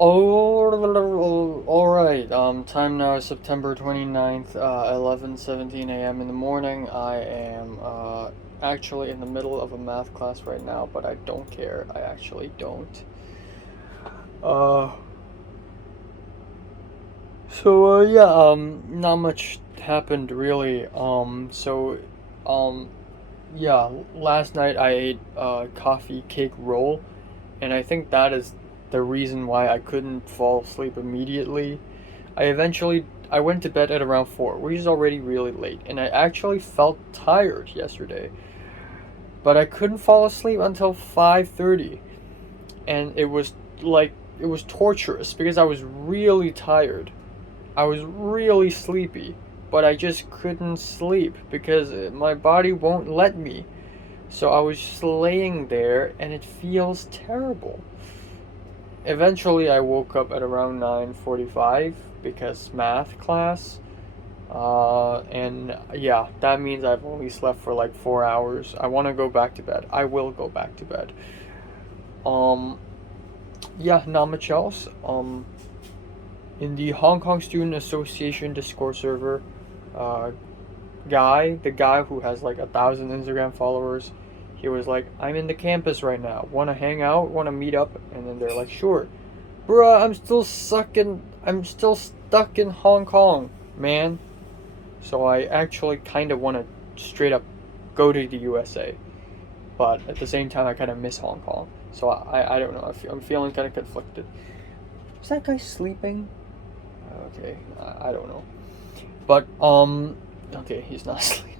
Oh, all right. Time now is September 29th, 11:17 a.m. in the morning. I am actually in the middle of a math class right now, but I don't care. I actually don't. Uh, yeah, not much happened really. Um, yeah, last night I ate coffee cake roll, and I think that is the reason why I couldn't fall asleep immediately. I went to bed at around 4, which is already really late, and I actually felt tired yesterday, but I couldn't fall asleep until 5:30, and it was torturous because I was really tired. I was really sleepy, but I just couldn't sleep because my body won't let me. So I was just laying there and it feels terrible. Eventually I woke up at around 9:45 because math class. And yeah, that means I've only slept for like 4 hours. I want to go back to bed. I will go back to bed. Um, yeah, not much else. In the Hong Kong Student Association Discord server, uh, the guy who has like 1,000 Instagram followers, he was like, "I'm in the campus right now. Want to hang out? Want to meet up?" And then they're like, "Sure." Bruh, I'm still stuck in Hong Kong, man. So I actually kind of want to straight up go to the USA, but at the same time I kind of miss Hong Kong. So I don't know. I'm feeling kind of conflicted. Is that guy sleeping? Okay, I don't know. But okay, he's not sleeping.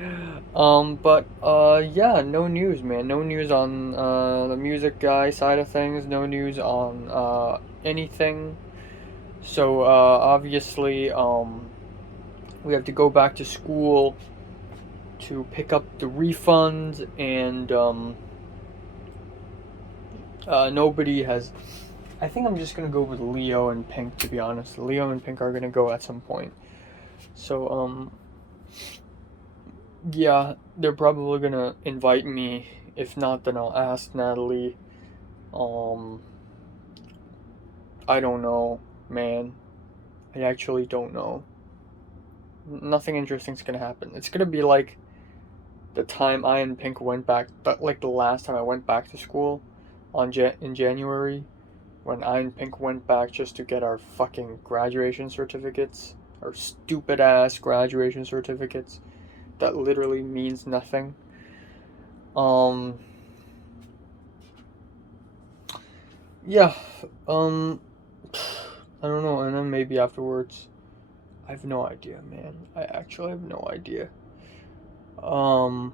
Yeah, no news, man. No news on the music guy side of things. No news on anything. So obviously we have to go back to school to pick up the refunds, and nobody has. I think I'm just gonna go with Leo and Pink, to be honest. Leo and Pink are gonna go at some point. So yeah, they're probably gonna invite me. If not, then I'll ask Natalie. Um, I don't know, man. I actually don't know. Nothing interesting's gonna happen. It's gonna be like the time I and Pink went back, but like the last time I went back to school in January, when I and Pink went back just to get our fucking graduation certificates, our stupid ass graduation certificates that literally means nothing. Um, yeah, um, I don't know, and then maybe afterwards, I have no idea, man. I actually have no idea. Um,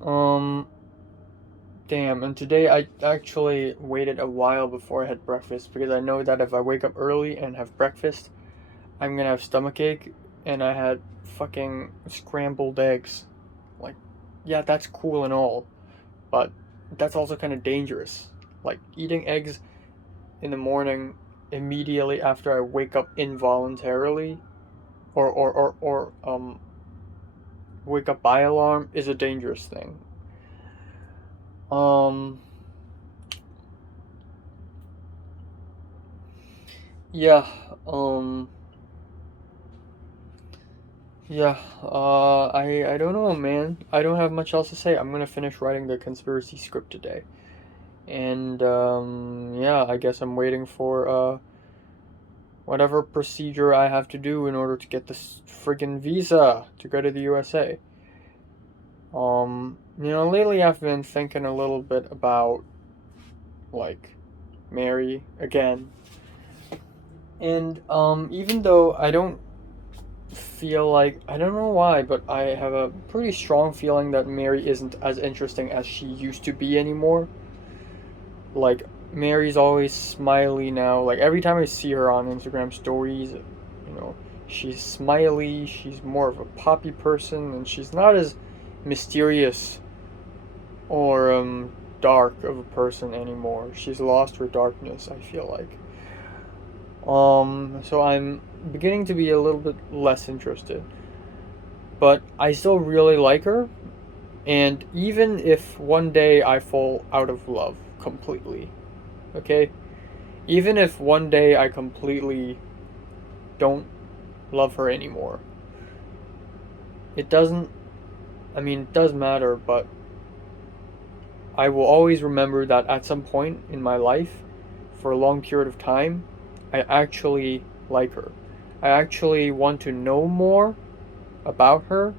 um, Damn, and today I actually waited a while before I had breakfast because I know that if I wake up early and have breakfast, I'm gonna have stomachache, and I had fucking scrambled eggs. Like, yeah, that's cool and all, but that's also kind of dangerous. Like, eating eggs in the morning immediately after I wake up involuntarily, or wake up by alarm is a dangerous thing. Um, yeah, um, Yeah, I don't know, man. I don't have much else to say. I'm gonna finish writing the conspiracy script today, and yeah, I guess I'm waiting for whatever procedure I have to do in order to get this friggin' visa to go to the USA. Lately I've been thinking a little bit about like Mary again, and even though I don't feel like, I don't know why, but I have a pretty strong feeling that Mary isn't as interesting as she used to be anymore. Like, Mary's always smiley now. Like, every time I see her on Instagram stories, she's smiley, she's more of a poppy person, and she's not as mysterious or dark of a person anymore. She's lost her darkness, I feel like. So I'm beginning to be a little bit less interested. But I still really like her, And even if one day I fall out of love completely, okay? Even if one day I completely don't love her anymore, it doesn't, I mean, it does matter, but I will always remember that at some point in my life, for a long period of time, I actually like her. I actually want to know more about her.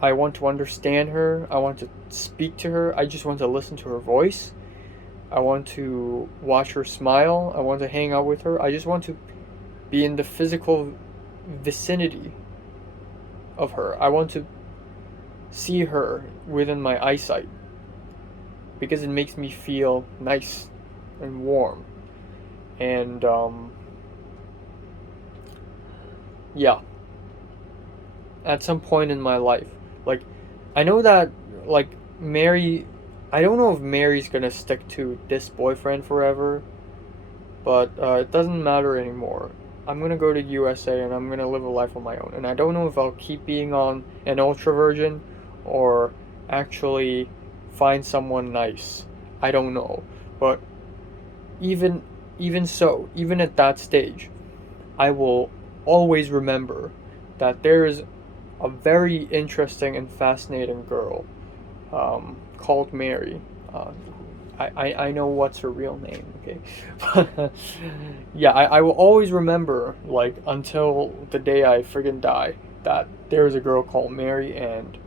I want to understand her. I want to speak to her. I just want to listen to her voice. I want to watch her smile. I want to hang out with her. I just want to be in the physical vicinity of her. I want to see her within my eyesight because it makes me feel nice and warm. And yeah, at some point in my life, like I know that like Mary, I don't know if Mary's gonna stick to this boyfriend forever, but it doesn't matter anymore. I'm gonna go to USA and I'm gonna live a life on my own. And I don't know if I'll keep being on an ultra virgin or actually find someone nice. I don't know. But even even so, even at that stage, I will always remember that there is a very interesting and fascinating girl called Mary. Uh, I know what's her real name, okay? Yeah, I will always remember, like, until the day I friggin' die, that there's a girl called Mary, and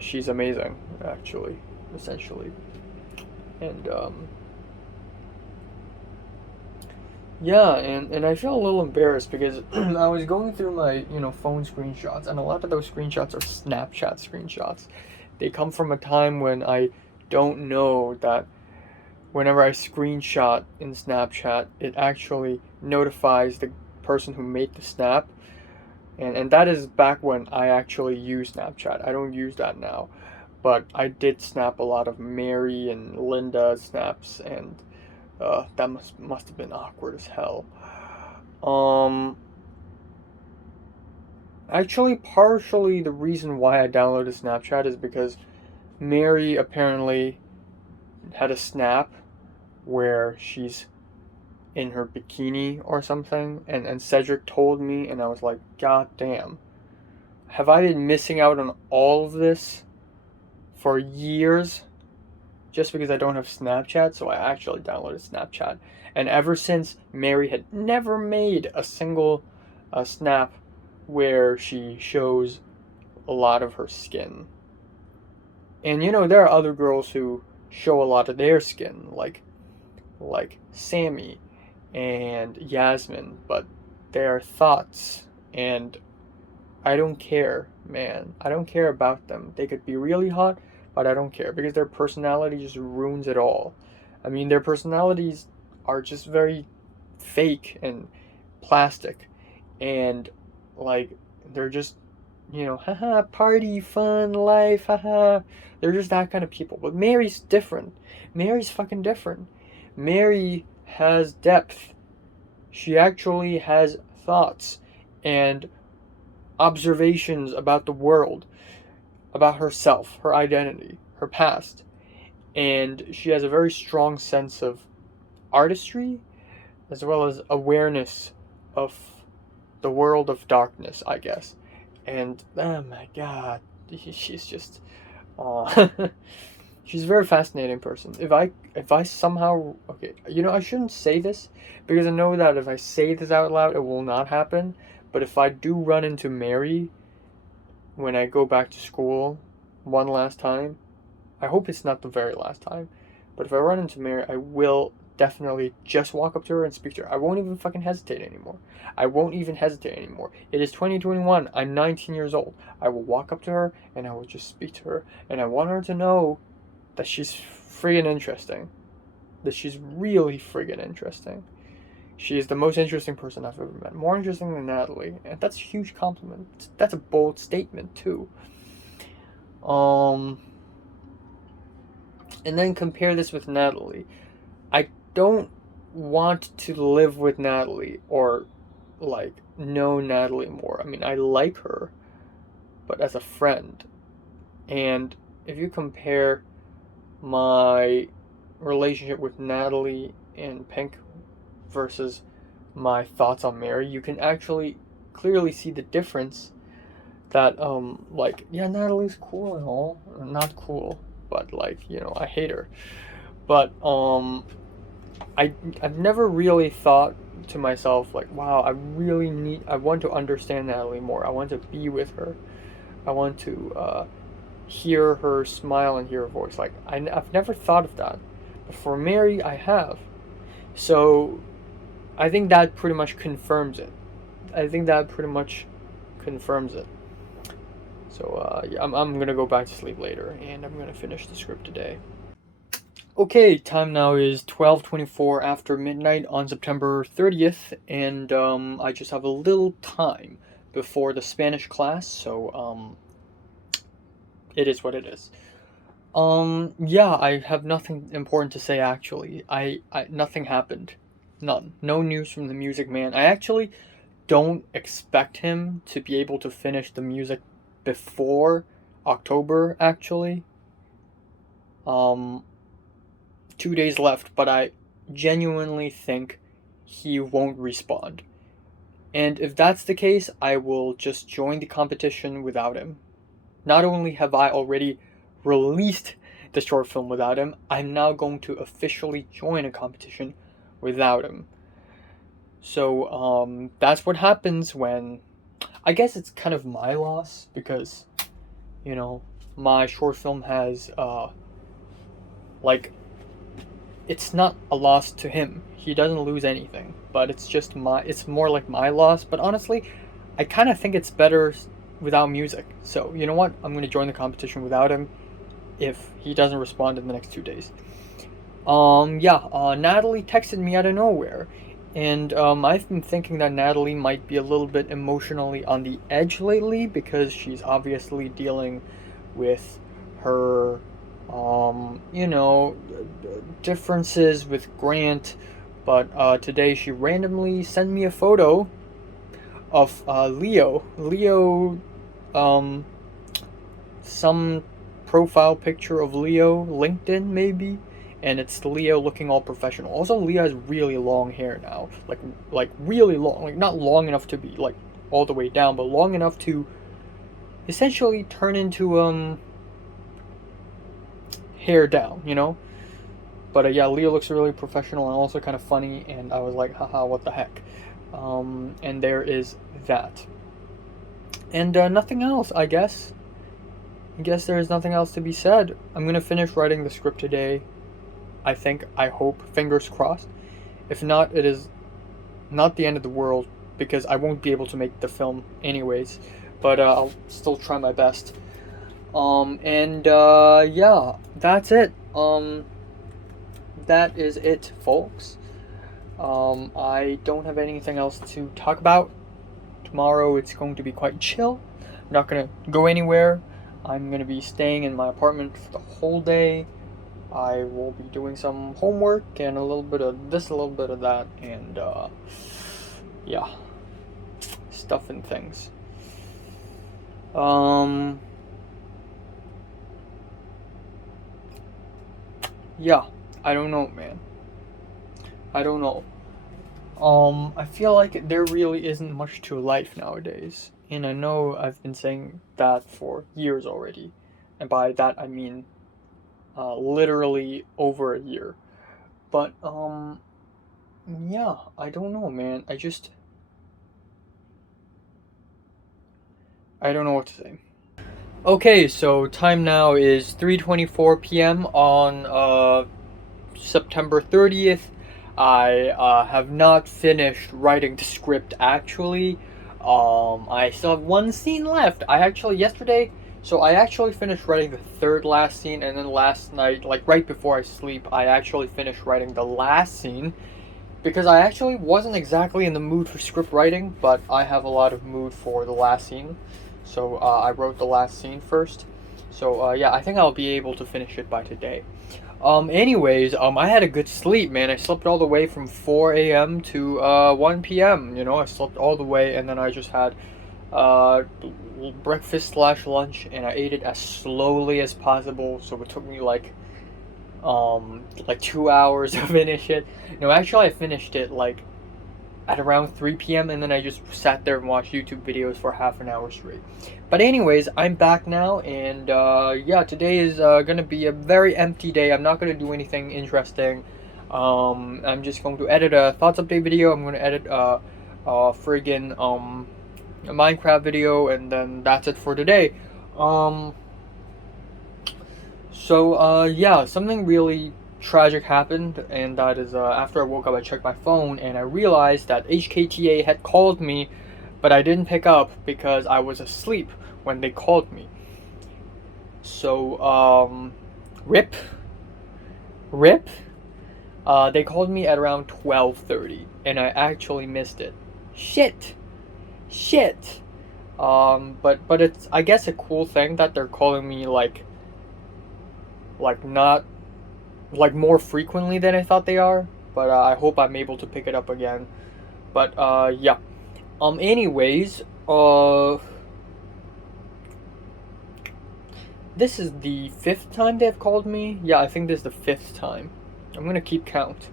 she's amazing, actually, essentially. And, yeah, and I feel a little embarrassed because I was going through my, phone screenshots, and a lot of those screenshots are Snapchat screenshots. They come from a time when I don't know that whenever I screenshot in Snapchat, it actually notifies the person who made the snap. And that is back when I actually used Snapchat. I don't use that now. But I did snap a lot of Mary and Linda snaps, and that must have been awkward as hell. Um, Actually, partially the reason why I downloaded Snapchat is because Mary apparently had a snap where she's in her bikini or something, and Cedric told me, and I was like, God damn, have I been missing out on all of this for years just because I don't have Snapchat? So I actually downloaded Snapchat, and ever since, Mary had never made a single snap where she shows a lot of her skin. And there are other girls who show a lot of their skin, like Sammy and Yasmin, but their thoughts, and I don't care, man. I don't care about them. They could be really hot, but I don't care because their personality just ruins it all. I mean, their personalities are just very fake and plastic, and like they're just, haha, party, fun, life, haha. They're just that kind of people. But Mary's different. Mary's fucking different. Mary has depth. She actually has thoughts and observations about the world, about herself, her identity, her past. And she has a very strong sense of artistry as well as awareness of the world of darkness, I guess. And oh my god, she's just she's a very fascinating person. If I somehow, okay, I shouldn't say this because I know that if I say this out loud, it will not happen. But if I do run into Mary when I go back to school one last time, I hope it's not the very last time. But if I run into Mary, I will definitely just walk up to her and speak to her. I won't even fucking hesitate anymore. I won't even hesitate anymore. It is 2021. I'm 19 years old. I will walk up to her and I will just speak to her. And I want her to know that she's friggin' interesting. That she's really friggin' interesting. She is the most interesting person I've ever met. More interesting than Natalie. And that's a huge compliment. That's a bold statement, too. And then compare this with Natalie. I don't want to live with Natalie or, know Natalie more. I mean, I like her, but as a friend. And if you compare my relationship with Natalie and Pink versus my thoughts on Mary, you can actually clearly see the difference. That like, yeah, Natalie's cool and all, not cool, but like, I hate her. But I've never really thought to myself like, wow, I want to understand Natalie more. I want to be with her. I want to hear her smile and hear her voice. Like, I've never thought of that, but for Mary, I have. So I think that pretty much confirms it. I think that pretty much confirms it. So yeah, I'm gonna go back to sleep later, and I'm gonna finish the script today. Okay, time now is 12:24 after midnight on September 30th, and I just have a little time before the Spanish class, so it is what it is. Yeah, I have nothing important to say actually. I nothing happened. None. No news from the music man. I actually don't expect him to be able to finish the music before October actually. Um 2 days left, but I genuinely think he won't respond. And if that's the case, I will just join the competition without him. Not only have I already released the short film without him, I'm now going to officially join a competition without him. So that's what happens when, I guess it's kind of my loss, because my short film has like, it's not a loss to him. He doesn't lose anything, but it's more like my loss. But honestly, I kind of think it's better without music. So you know what? I'm going to join the competition without him if he doesn't respond in the next 2 days. Natalie texted me out of nowhere, and I've been thinking that Natalie might be a little bit emotionally on the edge lately, because she's obviously dealing with her differences with Grant. But today she randomly sent me a photo of Leo. Some profile picture of Leo, LinkedIn maybe, and it's Leo looking all professional. Also, Leo has really long hair now, like really long, like not long enough to be like all the way down, but long enough to essentially turn into hair down. But yeah, Leo looks really professional and also kind of funny, and I was like, haha, what the heck. And there is that. And nothing else, I guess. I guess there is nothing else to be said. I'm going to finish writing the script today. I hope, fingers crossed. If not, it is not the end of the world, because I won't be able to make the film anyways. But I'll still try my best. Yeah, that's it. That is it, folks. I don't have anything else to talk about. Tomorrow it's going to be quite chill. I'm not gonna go anywhere. I'm gonna be staying in my apartment for the whole day. I will be doing some homework and a little bit of this, a little bit of that, and yeah, stuff and things. Yeah, I don't know, man. I don't know. I feel like there really isn't much to life nowadays. And I know I've been saying that for years already. And by that I mean literally over a year. But yeah, I don't know, man. I don't know what to say. Okay, so time now is 3:24 p.m. on September 30th. I have not finished writing the script actually. I still have one scene left. I actually finished writing the third last scene, and then last night, like right before I sleep, I actually finished writing the last scene, because I actually wasn't exactly in the mood for script writing, but I have a lot of mood for the last scene. So I wrote the last scene first. So yeah, I think I'll be able to finish it by today. Anyways, I had a good sleep, man. I slept all the way from 4 a.m. to 1 p.m. I slept all the way, and then I just had uh, breakfast slash lunch, and I ate it as slowly as possible. So it took me like 2 hours to finish it. No, actually, I finished it like at around 3 p.m. and then I just sat there and watched YouTube videos for half an hour straight. But anyways, I'm back now, and yeah, today is gonna be a very empty day. I'm not gonna do anything interesting. I'm just going to edit a thoughts update video. I'm gonna edit friggin' a Minecraft video, and then that's it for today. Um, yeah, something really tragic happened, and that is after I woke up, I checked my phone and I realized that HKTA had called me, but I didn't pick up because I was asleep when they called me. So, rip, rip. They called me at around 12:30, and I actually missed it. Shit, shit. But it's, I guess, a cool thing that they're calling me not like more frequently than I thought they are. But I hope I'm able to pick it up again. But yeah. Anyways, this is the fifth time they've called me. Yeah, I think this is the fifth time. I'm gonna keep count.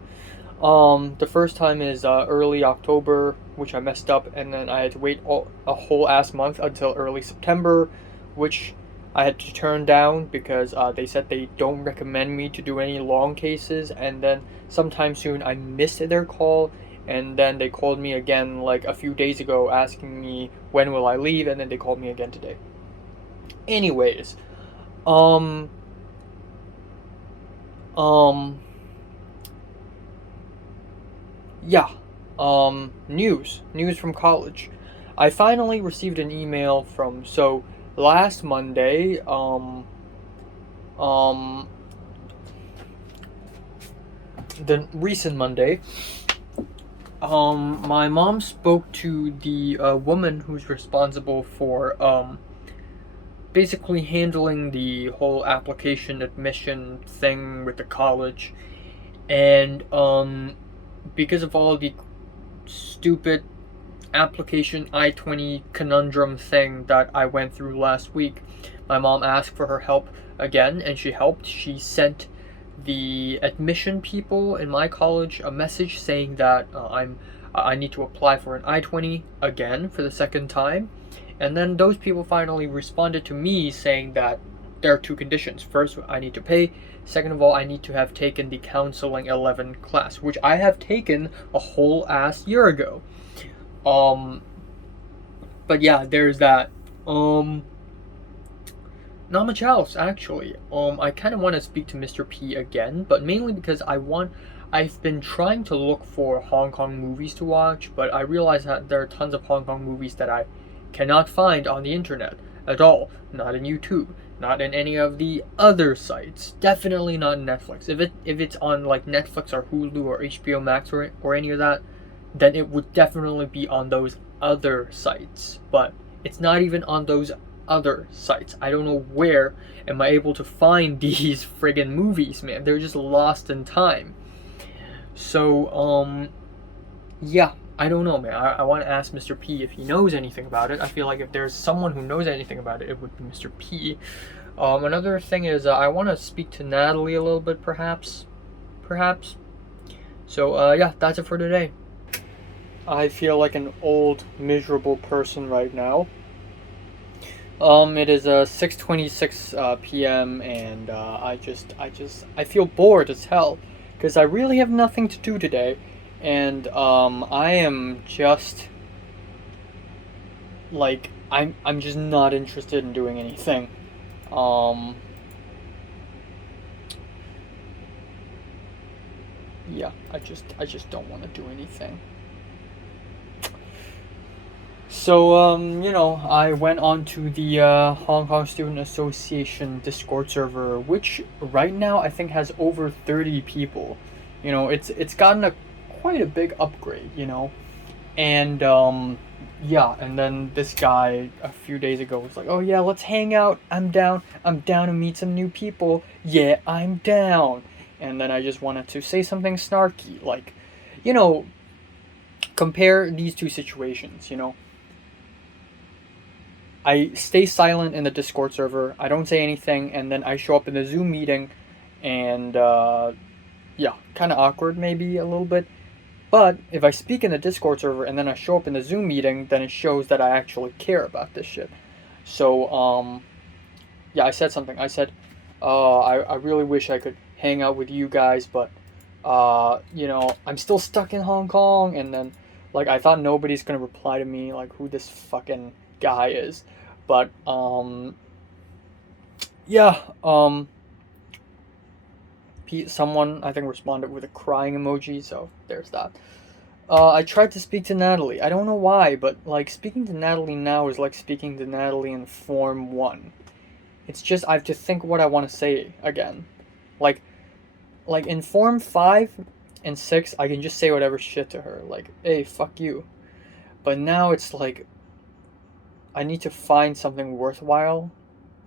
The first time is early October, which I messed up, and then I had to wait a whole ass month until early September, which I had to turn down because they said they don't recommend me to do any long cases. And then sometime soon I missed their call, and then they called me again like a few days ago asking me when will I leave, and then they called me again today. Anyways, um, um, yeah, news from college. I finally received an email from, so last Monday, um, the recent Monday, my mom spoke to the woman who's responsible for basically handling the whole application admission thing with the college, and because of all the stupid application I-20 conundrum thing that I went through last week, my mom asked for her help again, and she helped. She sent the admission people in my college a message saying that I need to apply for an I-20 again for the second time. And then those people finally responded to me saying that there are two conditions. First, I need to pay. Second of all, I need to have taken the Counseling 11 class, which I have taken a whole ass year ago. But yeah, there's that. Not much else, actually. I kind of want to speak to Mr. P again, but mainly because I've been trying to look for Hong Kong movies to watch, but I realize that there are tons of Hong Kong movies that I cannot find on the internet at all. Not in YouTube, not in any of the other sites. Definitely not Netflix. If it's on like Netflix or Hulu or HBO Max or any of that, then it would definitely be on those other sites. But it's not even on those other sites. I don't know where am I able to find these friggin' movies, man. They're just lost in time. So, yeah, I don't know, man. I want to ask Mr. P if he knows anything about it. I feel like if there's someone who knows anything about it, it would be Mr. P. Another thing is I want to speak to Natalie a little bit, perhaps. So, yeah, that's it for today. I feel like an old, miserable person right now. It is 6:26 p.m. and I feel bored as hell because I really have nothing to do today, and I am just like I'm just not interested in doing anything. Yeah, I just don't want to do anything. So, I went on to the Hong Kong Student Association Discord server, which right now I think has over 30 people. It's gotten quite a big upgrade, and yeah, and then this guy a few days ago was like, "Oh yeah, let's hang out. I'm down. I'm down to meet some new people. Yeah, I'm down." And then I just wanted to say something snarky, like, you know, compare these two situations, I stay silent in the Discord server. I don't say anything, and then I show up in the Zoom meeting, and yeah, kind of awkward maybe a little bit. But if I speak in the Discord server and then I show up in the Zoom meeting, then it shows that I actually care about this shit. So yeah, I said something. I said, I really wish I could hang out with you guys, but I'm still stuck in Hong Kong. And then, like, I thought nobody's gonna reply to me, like, who this fucking guy is. But yeah, someone I think responded with a crying emoji. So there's that. I tried to speak to Natalie. I don't know why, but like speaking to Natalie now is like speaking to Natalie in Form 1. It's just I have to think what I want to say again. Like like in Form 5 and 6, I can just say whatever shit to her. Like, hey, fuck you. But now it's like I need to find something worthwhile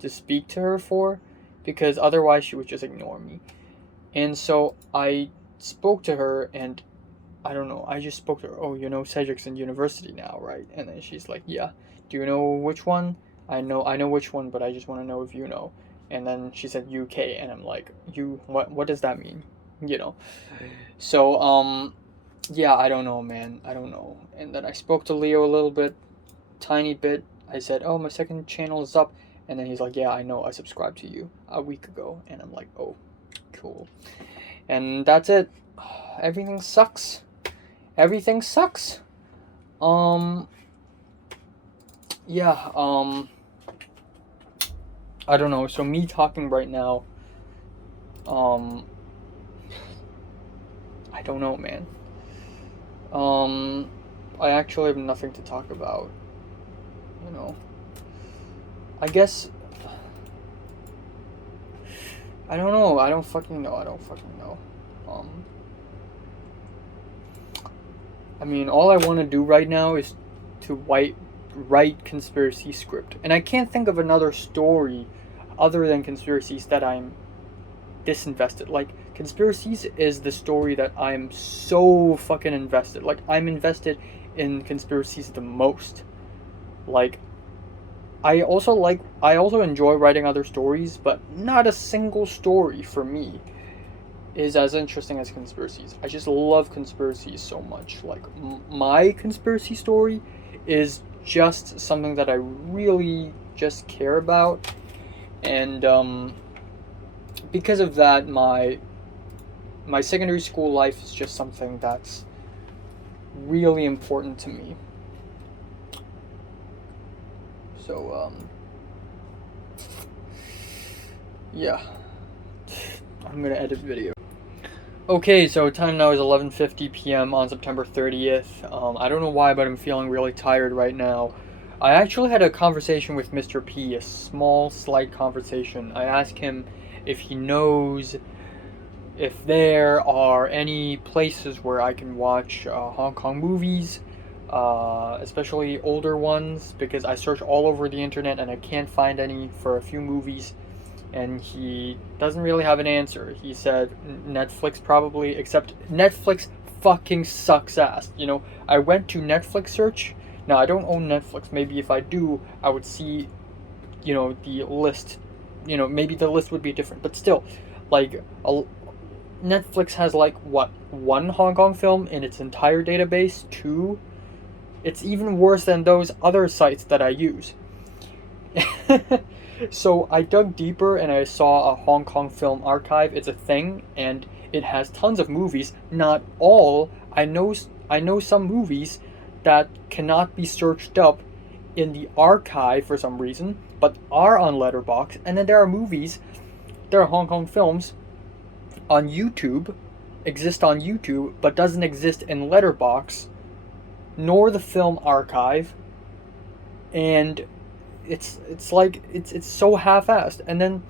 to speak to her for, because otherwise she would just ignore me. And so I spoke to her, and I don't know, I just spoke to her. Oh, you know Cedric's in university now, right? And then she's like, yeah. Do you know which one? I know which one, but I just want to know if you know. And then she said UK, and I'm like, what does that mean? You know. So yeah, I don't know, man. I don't know. And then I spoke to Leo a little bit, tiny bit. I said, "Oh, my second channel is up." And then he's like, "Yeah, I know. I subscribed to you a week ago." And I'm like, "Oh, cool." And that's it. Everything sucks. Everything sucks. Yeah, I don't know. So me talking right now, um I don't know, man. I actually have nothing to talk about, you know. I guess I don't know. I don't fucking know. I don't fucking know. I mean, all I want to do right now is to write conspiracy script, and I can't think of another story other than conspiracies that I'm disinvested. Like, conspiracies is the story that I'm so fucking invested. Like, I'm invested in conspiracies the most. Like, I also enjoy writing other stories, but not a single story for me is as interesting as conspiracies. I just love conspiracies so much. Like, my conspiracy story is just something that I really just care about, and because of that, my secondary school life is just something that's really important to me. So yeah, I'm gonna edit video. Okay, so time now is 11:50 p.m. on September 30th. I don't know why, but I'm feeling really tired right now. I actually had a conversation with Mr. P, a small, slight conversation. I asked him if he knows if there are any places where I can watch Hong Kong movies, especially older ones, because I search all over the internet and I can't find any for a few movies. And he doesn't really have an answer. He said Netflix probably, except Netflix fucking sucks ass. You know, I went to Netflix search. Now, I don't own Netflix. Maybe if I do, I would see, the list. Maybe the list would be different. But still, like, Netflix has, like, what, one Hong Kong film in its entire database? Two? It's even worse than those other sites that I use. So I dug deeper and I saw a Hong Kong film archive. It's a thing, and it has tons of movies. Not all. I know some movies that cannot be searched up in the archive for some reason, but are on Letterboxd. And then there are Hong Kong films on YouTube, exist on YouTube, but doesn't exist in Letterboxd, nor the film archive. And it's so half-assed. And then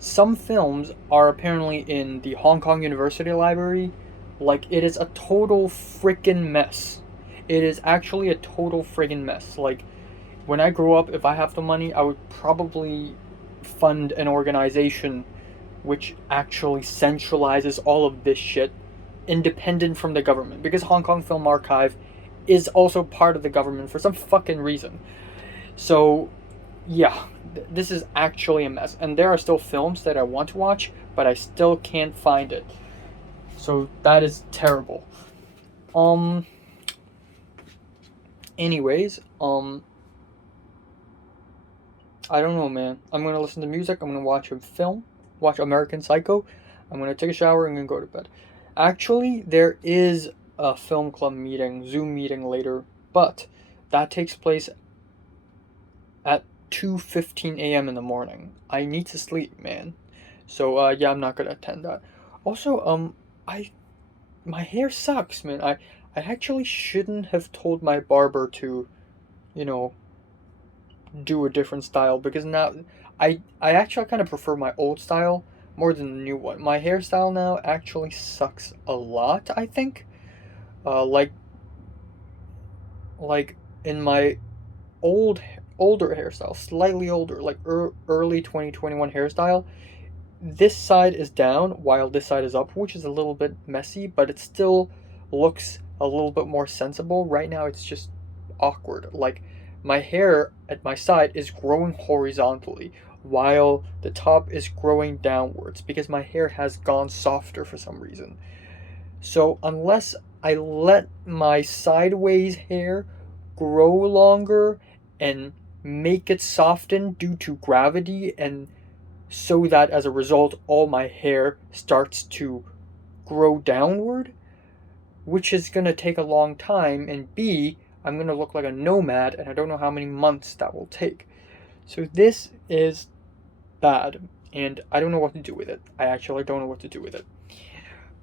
some films are apparently in the Hong Kong University Library. Like, it is a total freaking mess. It is actually a total friggin' mess. Like, when I grow up, if I have the money, I would probably fund an organization which actually centralizes all of this shit, independent from the government, because Hong Kong Film Archive is also part of the government for some fucking reason. So yeah, this is actually a mess. And there are still films that I want to watch, but I still can't find it. So that is terrible. Um. Anyways, I don't know, man. I'm gonna listen to music. I'm gonna watch a film, watch American Psycho. I'm gonna take a shower and then go to bed. Actually, there is a film club meeting, Zoom meeting later, but that takes place at 2:15 a.m. in the morning. I need to sleep, man. So yeah, I'm not gonna attend that. Also, I my hair sucks, man. I actually shouldn't have told my barber to, you know, do a different style because now I actually kind of prefer my old style more than the new one. My hairstyle now actually sucks a lot, I think. Uh like like in my old older hairstyle, slightly older, like early 2021 hairstyle, this side is down while this side is up, which is a little bit messy, but it still looks a little bit more sensible. Right now, it's just awkward. Like, my hair at my side is growing horizontally while the top is growing downwards because my hair has gone softer for some reason. So, unless I let my sideways hair grow longer and make it soften due to gravity and so that as a result all my hair starts to grow downward, which is going to take a long time, and B, I'm going to look like a nomad and I don't know how many months that will take. So this is bad and I don't know what to do with it. I actually don't know what to do with it.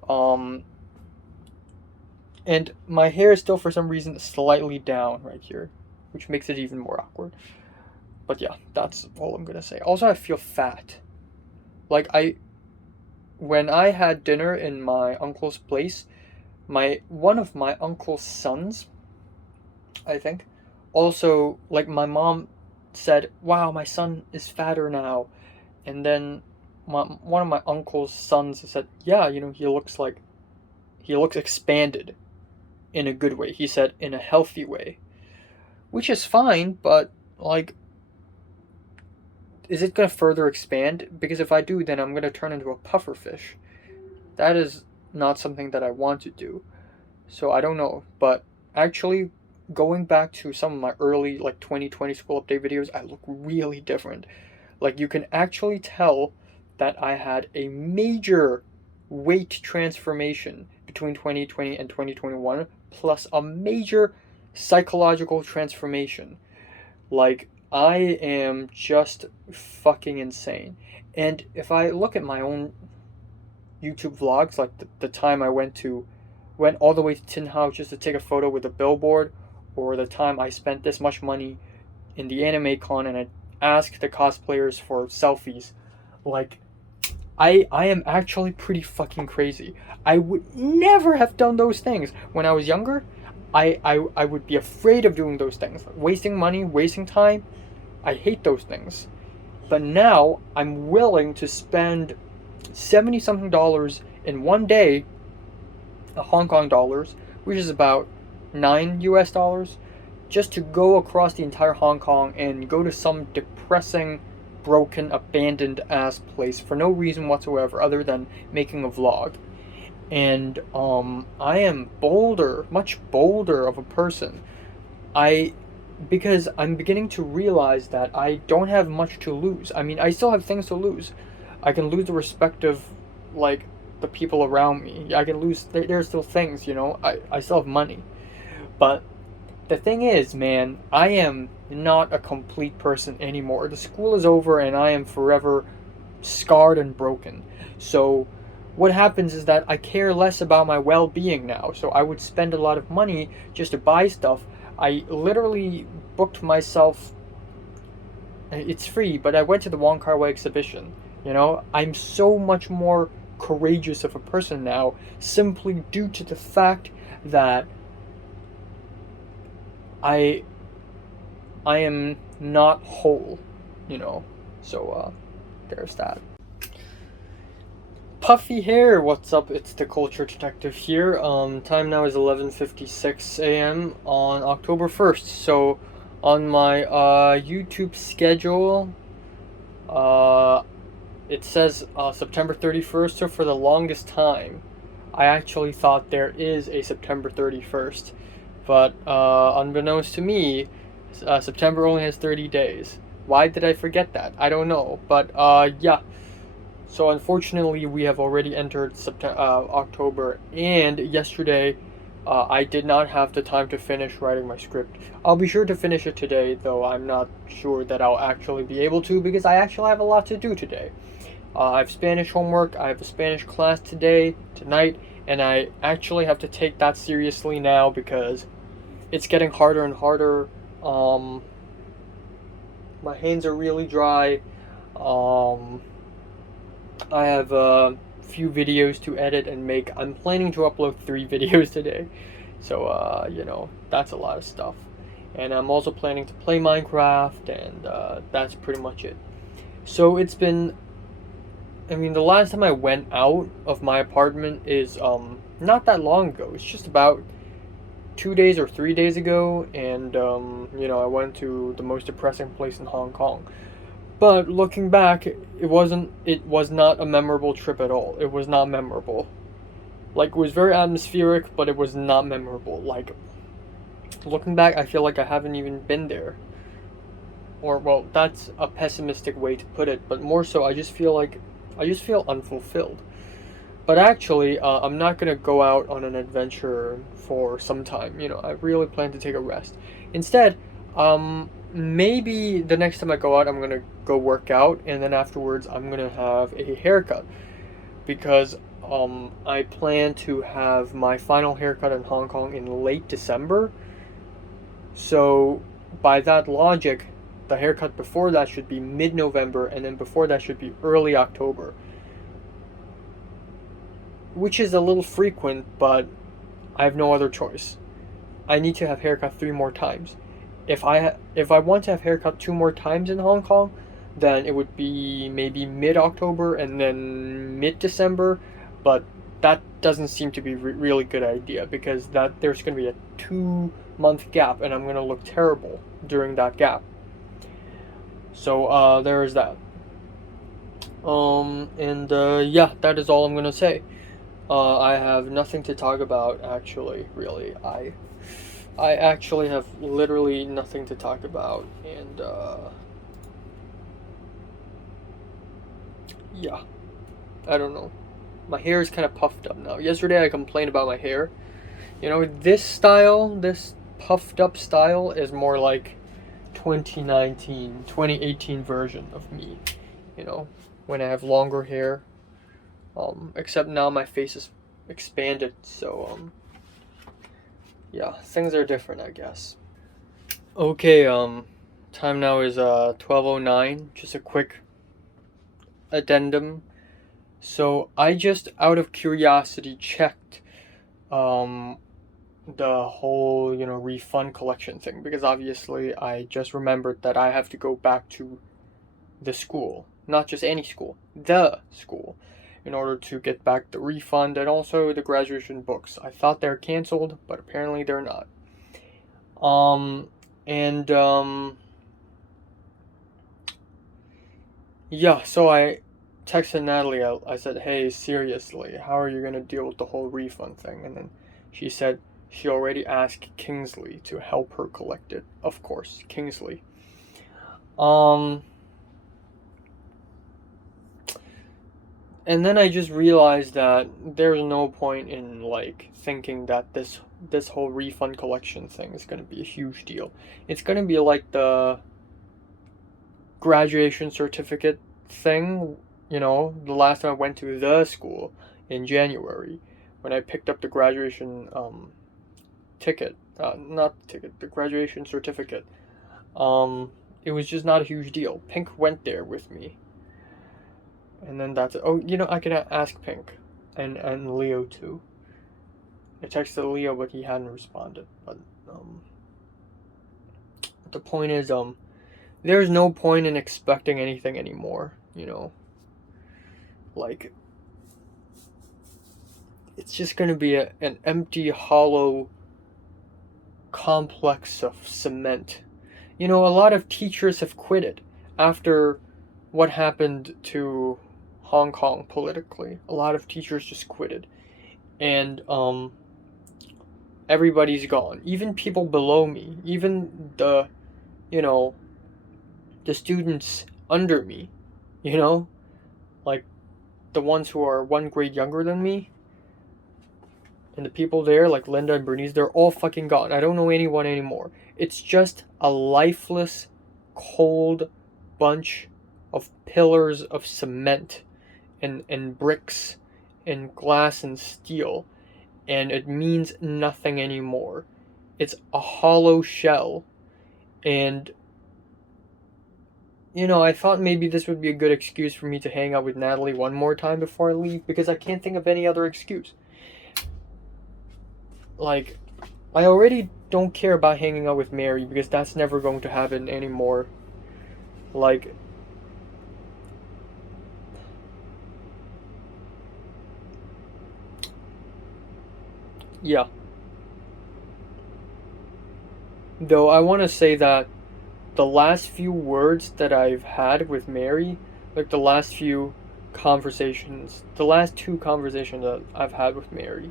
Um and my hair is still for some reason slightly down right here, which makes it even more awkward. But yeah, that's all I'm going to say. Also, I feel fat. Like when I had dinner in my uncle's place, my one of my uncle's sons, I think, also like my mom said, "Wow, my son is fatter now," and then one of my uncle's sons said, "Yeah, he looks expanded in a good way." He said in a healthy way, which is fine, but like, is it gonna further expand? Because if I do, then I'm gonna turn into a puffer fish. That is not something that I want to do. So I don't know. But actually, going back to some of my early like 2020 school update videos, I look really different. Like you can actually tell that I had a major weight transformation between 2020 and 2021, plus a major psychological transformation. Like I am just fucking insane. And if I look at my own YouTube vlogs, like the time I went all the way to Tin House just to take a photo with a billboard, or the time I spent this much money in the anime con and I asked the cosplayers for selfies, like I am actually pretty fucking crazy. I would never have done those things when I was younger. I would be afraid of doing those things, like wasting money, wasting time. I hate those things. But now I'm willing to spend 70 something dollars in one day, Hong Kong dollars, which is about 9 US dollars, just to go across the entire Hong Kong and go to some depressing, broken, abandoned ass place for no reason whatsoever other than making a vlog. And I am bolder, much bolder of a person. I because I'm beginning to realize that I don't have much to lose. I mean, I still have things to lose. I can lose the respect of, like, the people around me. I can lose, there's still things, I still have money. But the thing is, man, I am not a complete person anymore. The school is over and I am forever scarred and broken. So what happens is that I care less about my well-being now. So I would spend a lot of money just to buy stuff. I literally booked myself. It's free, but I went to the Wong Kar-wai exhibition. I'm so much more courageous of a person now, simply due to the fact that I am not whole. So there's that. Puffy hair, what's up? It's the Culture Detective here. Time now is 11:56 a.m. on October 1st. So On my YouTube schedule, uh, it says September 31st. So for the longest time, I actually thought there is a September 31st. But unbeknownst to me, September only has 30 days. Why did I forget that? I don't know. But yeah. So unfortunately, we have already entered October, and yesterday, I did not have the time to finish writing my script. I'll be sure to finish it today, though I'm not sure that I'll actually be able to because I actually have a lot to do today. I have Spanish homework. I have a Spanish class tonight, and I actually have to take that seriously now because it's getting harder and harder. Um, my hands are really dry. Um, I have a few videos to edit and make. I'm planning to upload 3 videos today. So, that's a lot of stuff. And I'm also planning to play Minecraft, and that's pretty much it. So, the last time I went out of my apartment is not that long ago. It's just about 2 days or 3 days ago, and I went to the most depressing place in Hong Kong. But looking back, it was not a memorable trip at all. It was not memorable. Like, it was very atmospheric, but it was not memorable. Like, looking back, I feel like I haven't even been there. Or, well, that's a pessimistic way to put it, but more so, I just feel unfulfilled. But actually, I'm not gonna go out on an adventure for some time. I really plan to take a rest. Instead, maybe the next time I go out, I'm gonna go work out, and then afterwards, I'm gonna have a haircut because I plan to have my final haircut in Hong Kong in late December. So, by that logic, the haircut before that should be mid-November, and then before that should be early October, which is a little frequent, but I have no other choice. I need to have haircut 3 more times. If I want to have haircut 2 more times in Hong Kong, then it would be maybe mid-October and then mid-December, but that doesn't seem to be really good idea because that there's going to be a 2 month gap and I'm going to look terrible during that gap. So there is that. And yeah, that is all I'm going to say. I have nothing to talk about actually, really. I actually have literally nothing to talk about, and yeah, I don't know. My hair is kind of puffed up now. Yesterday I complained about my hair. This puffed up style is more like 2019, 2018 version of me, when I have longer hair. Except now my face is expanded, so yeah, things are different, I guess. Okay, time now is 12:09. Just a quick addendum. So I just out of curiosity checked the whole, refund collection thing because obviously I just remembered that I have to go back to the school, not just any school, the school, in order to get back the refund and also the graduation books. I thought they're canceled, but apparently they're not. And yeah, so I texted Natalie. I said, "Hey, seriously, how are you gonna deal with the whole refund thing?" And then she said she already asked Kingsley to help her collect it. Of course, Kingsley. Um, and then I just realized that there's no point in like thinking that this whole refund collection thing is gonna be a huge deal. It's gonna be like the graduation certificate thing, the last time I went to the school in January when I picked up the graduation ticket, not the ticket, the graduation certificate. It was just not a huge deal. Pink went there with me, and then that's it. Oh, I could ask Pink and Leo too. I texted Leo, but he hadn't responded. But the point is, there's no point in expecting anything anymore. Like, it's just going to be an empty, hollow complex of cement You know, a lot of teachers have quitted after what happened to Hong Kong politically. A lot of teachers just quitted. And everybody's gone. Even people below me, even the, you know, the students under me, you know, like the ones who are one grade younger than me, and the people there, like Linda and Bernice, they're all fucking gone. I don't know anyone anymore. It's just a lifeless, cold bunch of pillars of cement and bricks and glass and steel, and it means nothing anymore. It's a hollow shell. And, you know, I thought maybe this would be a good excuse for me to hang out with Natalie one more time before I leave, because I can't think of any other excuse. Like, I already don't care about hanging out with Mary because that's never going to happen anymore. Like, yeah. Though I want to say that the last few words that I've had with Mary, like the last few conversations, the last two conversations that I've had with Mary,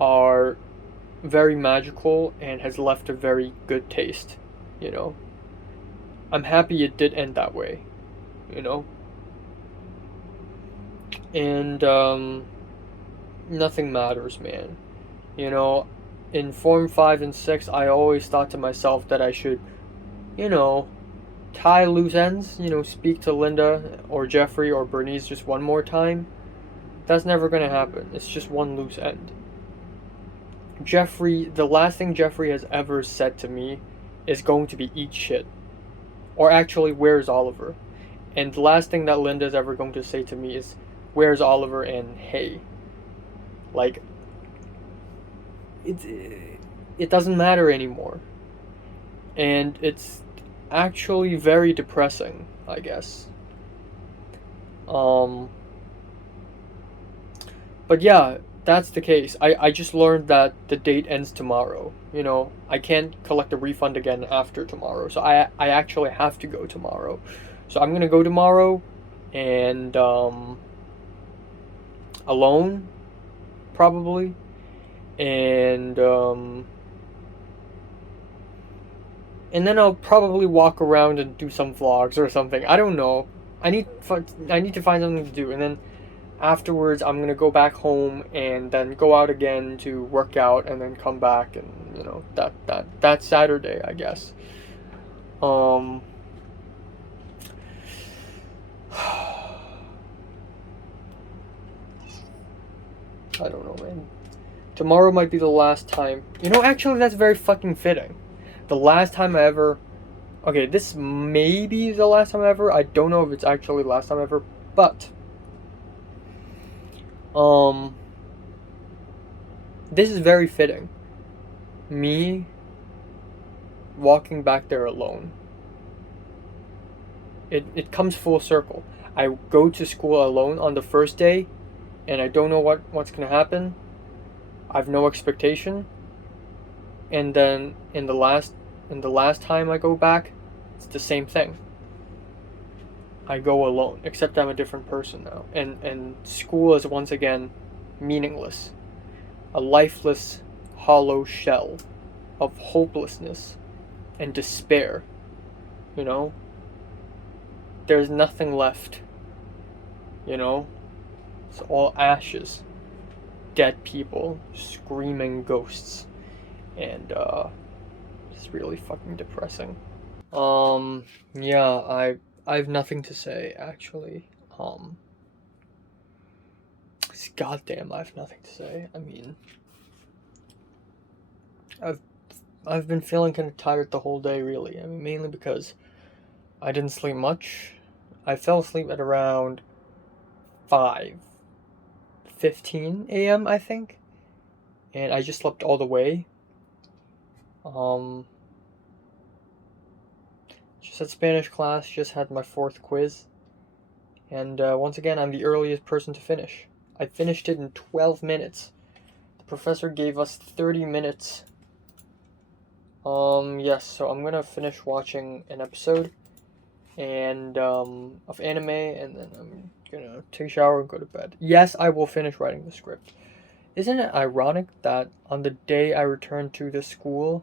are very magical and has left a very good taste, you know. I'm happy it did end that way, you know. And nothing matters, man. You know, in Form 5 and 6, I always thought to myself that I should, you know, tie loose ends, you know, speak to Linda or Jeffrey or Bernice just one more time. That's never gonna happen. It's just one loose end. Jeffrey, the last thing Jeffrey has ever said to me is going to be eat shit. Or actually, where's Oliver? And the last thing that Linda's ever going to say to me is, where's Oliver and hey. Like, it doesn't matter anymore. And it's actually very depressing, I guess. But yeah, that's the case. I just learned that the date ends tomorrow. You know, I can't collect a refund again after tomorrow. So I actually have to go tomorrow. So I'm gonna go tomorrow and alone, probably. And then I'll probably walk around and do some vlogs or something. I don't know. I need to find something to do, and then afterwards I'm gonna go back home and then go out again to work out, and then come back, and you know that's Saturday, I guess. Um. I don't know, man. Tomorrow might be the last time. You know, actually, that's very fucking fitting. The last time I ever. Okay, this may be the last time ever. I don't know if it's actually the last time ever, but. This is very fitting. Me walking back there alone. It comes full circle. I go to school alone on the first day, and I don't know what's gonna happen. I've no expectation. And then in the last time I go back, it's the same thing. I go alone, except I'm a different person now. And school is once again meaningless. A lifeless, hollow shell of hopelessness and despair. You know? There's nothing left. You know? It's all ashes. Dead people, screaming ghosts. And it's really fucking depressing. Yeah, I have nothing to say, actually. Goddamn, I have nothing to say. I mean, I've been feeling kind of tired the whole day, really. I mean, mainly because I didn't sleep much. I fell asleep at around 5:15 a.m., I think. And I just slept all the way. Just had Spanish class, just had my 4th quiz. And once again, I'm the earliest person to finish. I finished it in 12 minutes. The professor gave us 30 minutes Yes, so I'm gonna finish watching an episode and of anime, and then I'm gonna take a shower and go to bed. Yes, I will finish writing the script. Isn't it ironic that on the day I return to the school,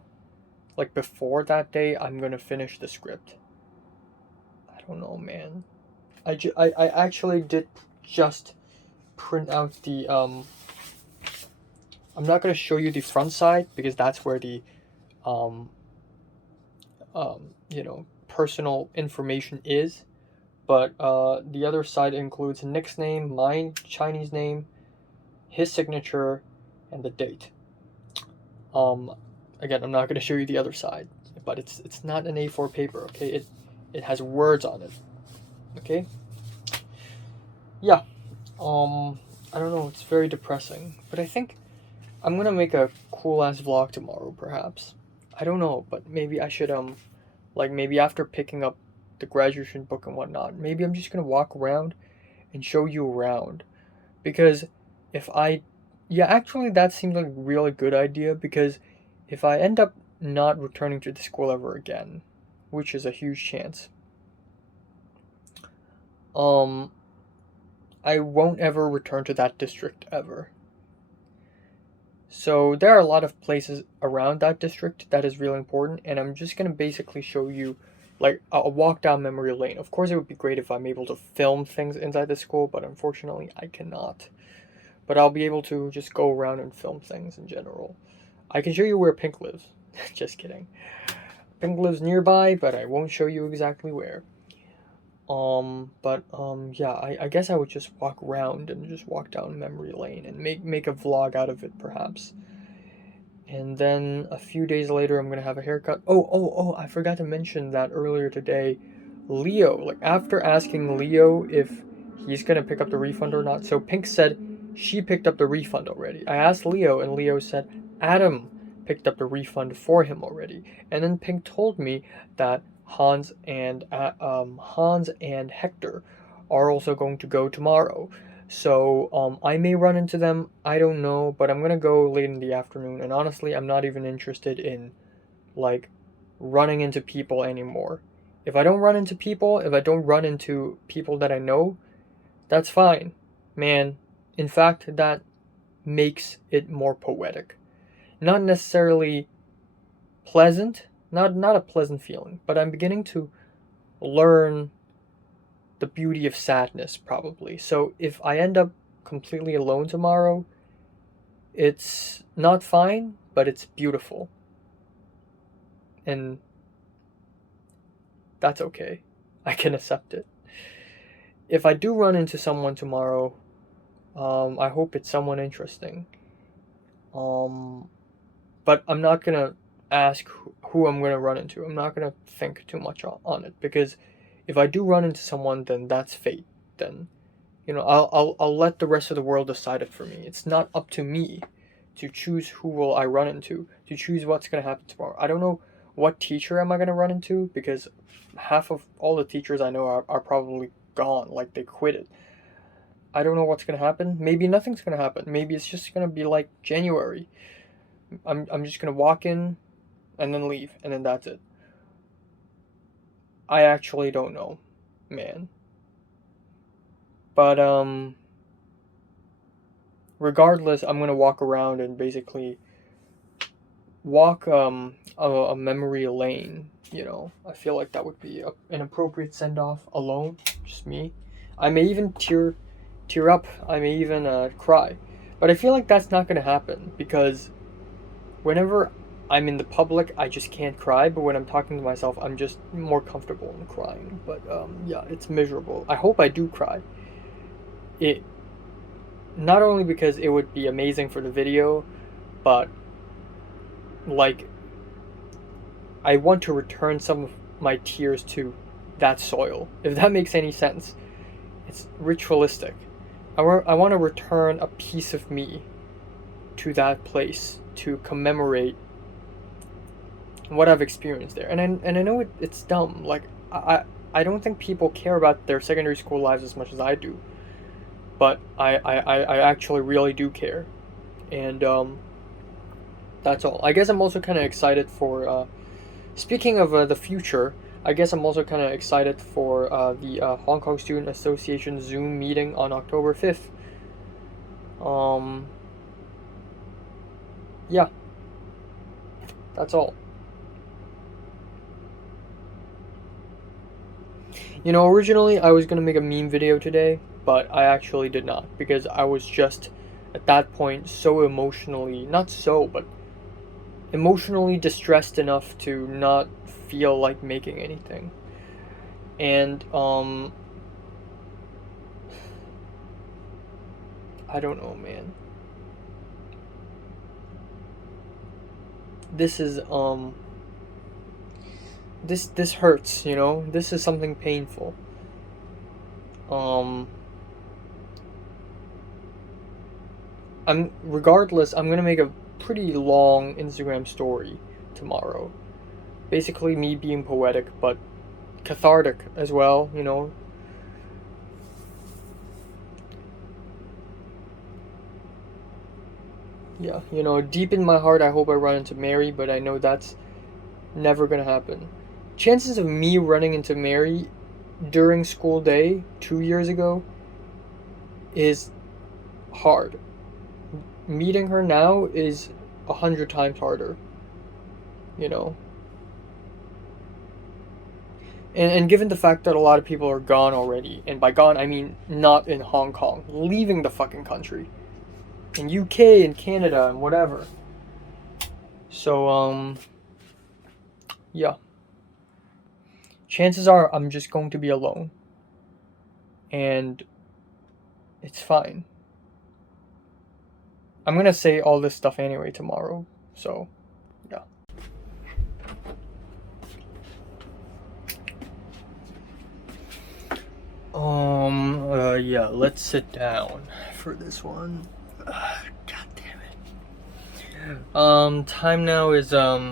like before that day, I'm gonna finish the script? I don't know, man. I actually did just print out the I'm not gonna show you the front side because that's where the um personal information is. But the other side includes Nick's name, my Chinese name, his signature, and the date. Um, Again, I'm not going to show you the other side, but it's not an A4 paper. Okay, it has words on it. Okay. Yeah. I don't know. It's very depressing, but I think I'm gonna make a cool ass vlog tomorrow. Perhaps. I don't know, but maybe I should like maybe after picking up the graduation book and whatnot, maybe I'm just gonna walk around and show you around. Because if I, yeah, actually, that seems like a really good idea. Because if I end up not returning to the school ever again, which is a huge chance, um, I won't ever return to that district ever. So there are a lot of places around that district that is really important, and I'm just gonna basically show you like a walk down memory lane. Of course, it would be great if I'm able to film things inside the school, but unfortunately, I cannot. But I'll be able to just go around and film things in general. I can show you where Pink lives. Just kidding. Pink lives nearby, but I won't show you exactly where. Yeah, I guess I would just walk around and just walk down memory lane and make a vlog out of it, perhaps. And then a few days later, I'm gonna have a haircut. Oh! I forgot to mention that earlier today. Leo, like after asking Leo if he's gonna pick up the refund or not, so Pink said she picked up the refund already. I asked Leo, and Leo said Adam picked up the refund for him already. And then Pink told me that Hans and Hector are also going to go tomorrow. So I may run into them. I don't know, but I'm gonna go late in the afternoon. And honestly, I'm not even interested in like running into people anymore. If I don't run into people, if I don't run into people that I know, that's fine, man. In fact, that makes it more poetic. Not necessarily pleasant, not a pleasant feeling, but I'm beginning to learn the beauty of sadness, probably. So if I end up completely alone tomorrow, it's not fine, but it's beautiful. And that's okay. I can accept it. If I do run into someone tomorrow, I hope it's someone interesting. Um, but I'm not gonna ask who I'm gonna run into. I'm not gonna think too much on it because if I do run into someone, then that's fate. Then I'll let the rest of the world decide it for me. It's not up to me to choose who will I run into, to choose what's gonna happen tomorrow. I don't know what teacher am I gonna run into because half of all the teachers I know are probably gone, like they quit it. I don't know what's gonna happen. Maybe nothing's gonna happen. Maybe it's just gonna be like January. I'm just gonna walk in and then leave and then that's it. I actually don't know, man. But regardless, I'm gonna walk around and basically walk a memory lane. I feel like that would be an appropriate send off alone, just me. I may even tear up. I may even cry, but I feel like that's not gonna happen because whenever I'm in the public, I just can't cry. But when I'm talking to myself, I'm just more comfortable in crying. But yeah, it's miserable. I hope I do cry. It not only because it would be amazing for the video, but like I want to return some of my tears to that soil. If that makes any sense, it's ritualistic. I want to return a piece of me to that place to commemorate what I've experienced there. And I know it's dumb. Like I don't think people care about their secondary school lives as much as I do, but I actually really do care, and That's all. I guess I'm also kind of excited for, speaking of the future, I guess I'm also kind of excited for the Hong Kong Student Association Zoom meeting on October 5th. Um, yeah, that's all. You know, originally I was gonna make a meme video today, but I actually did not because I was just at that point so emotionally, not so, but emotionally distressed enough to not feel like making anything. And I don't know, man. This is this hurts, you know? This is something painful. Um I'm gonna make a pretty long Instagram story tomorrow. Basically me being poetic, but cathartic as well, you know. Yeah, you know, deep in my heart I hope I run into Mary, but I know that's never gonna happen. Chances of me running into Mary during school day 2 years ago is hard. Meeting her now is 100 times harder, you know. And given the fact that a lot of people are gone already, and by gone I mean not in Hong Kong, leaving the fucking country, in UK and Canada and whatever. So yeah, chances are I'm just going to be alone, and it's fine. I'm gonna say all this stuff anyway tomorrow, so yeah. Yeah, let's sit down for this one. God damn it. Time now is, uh,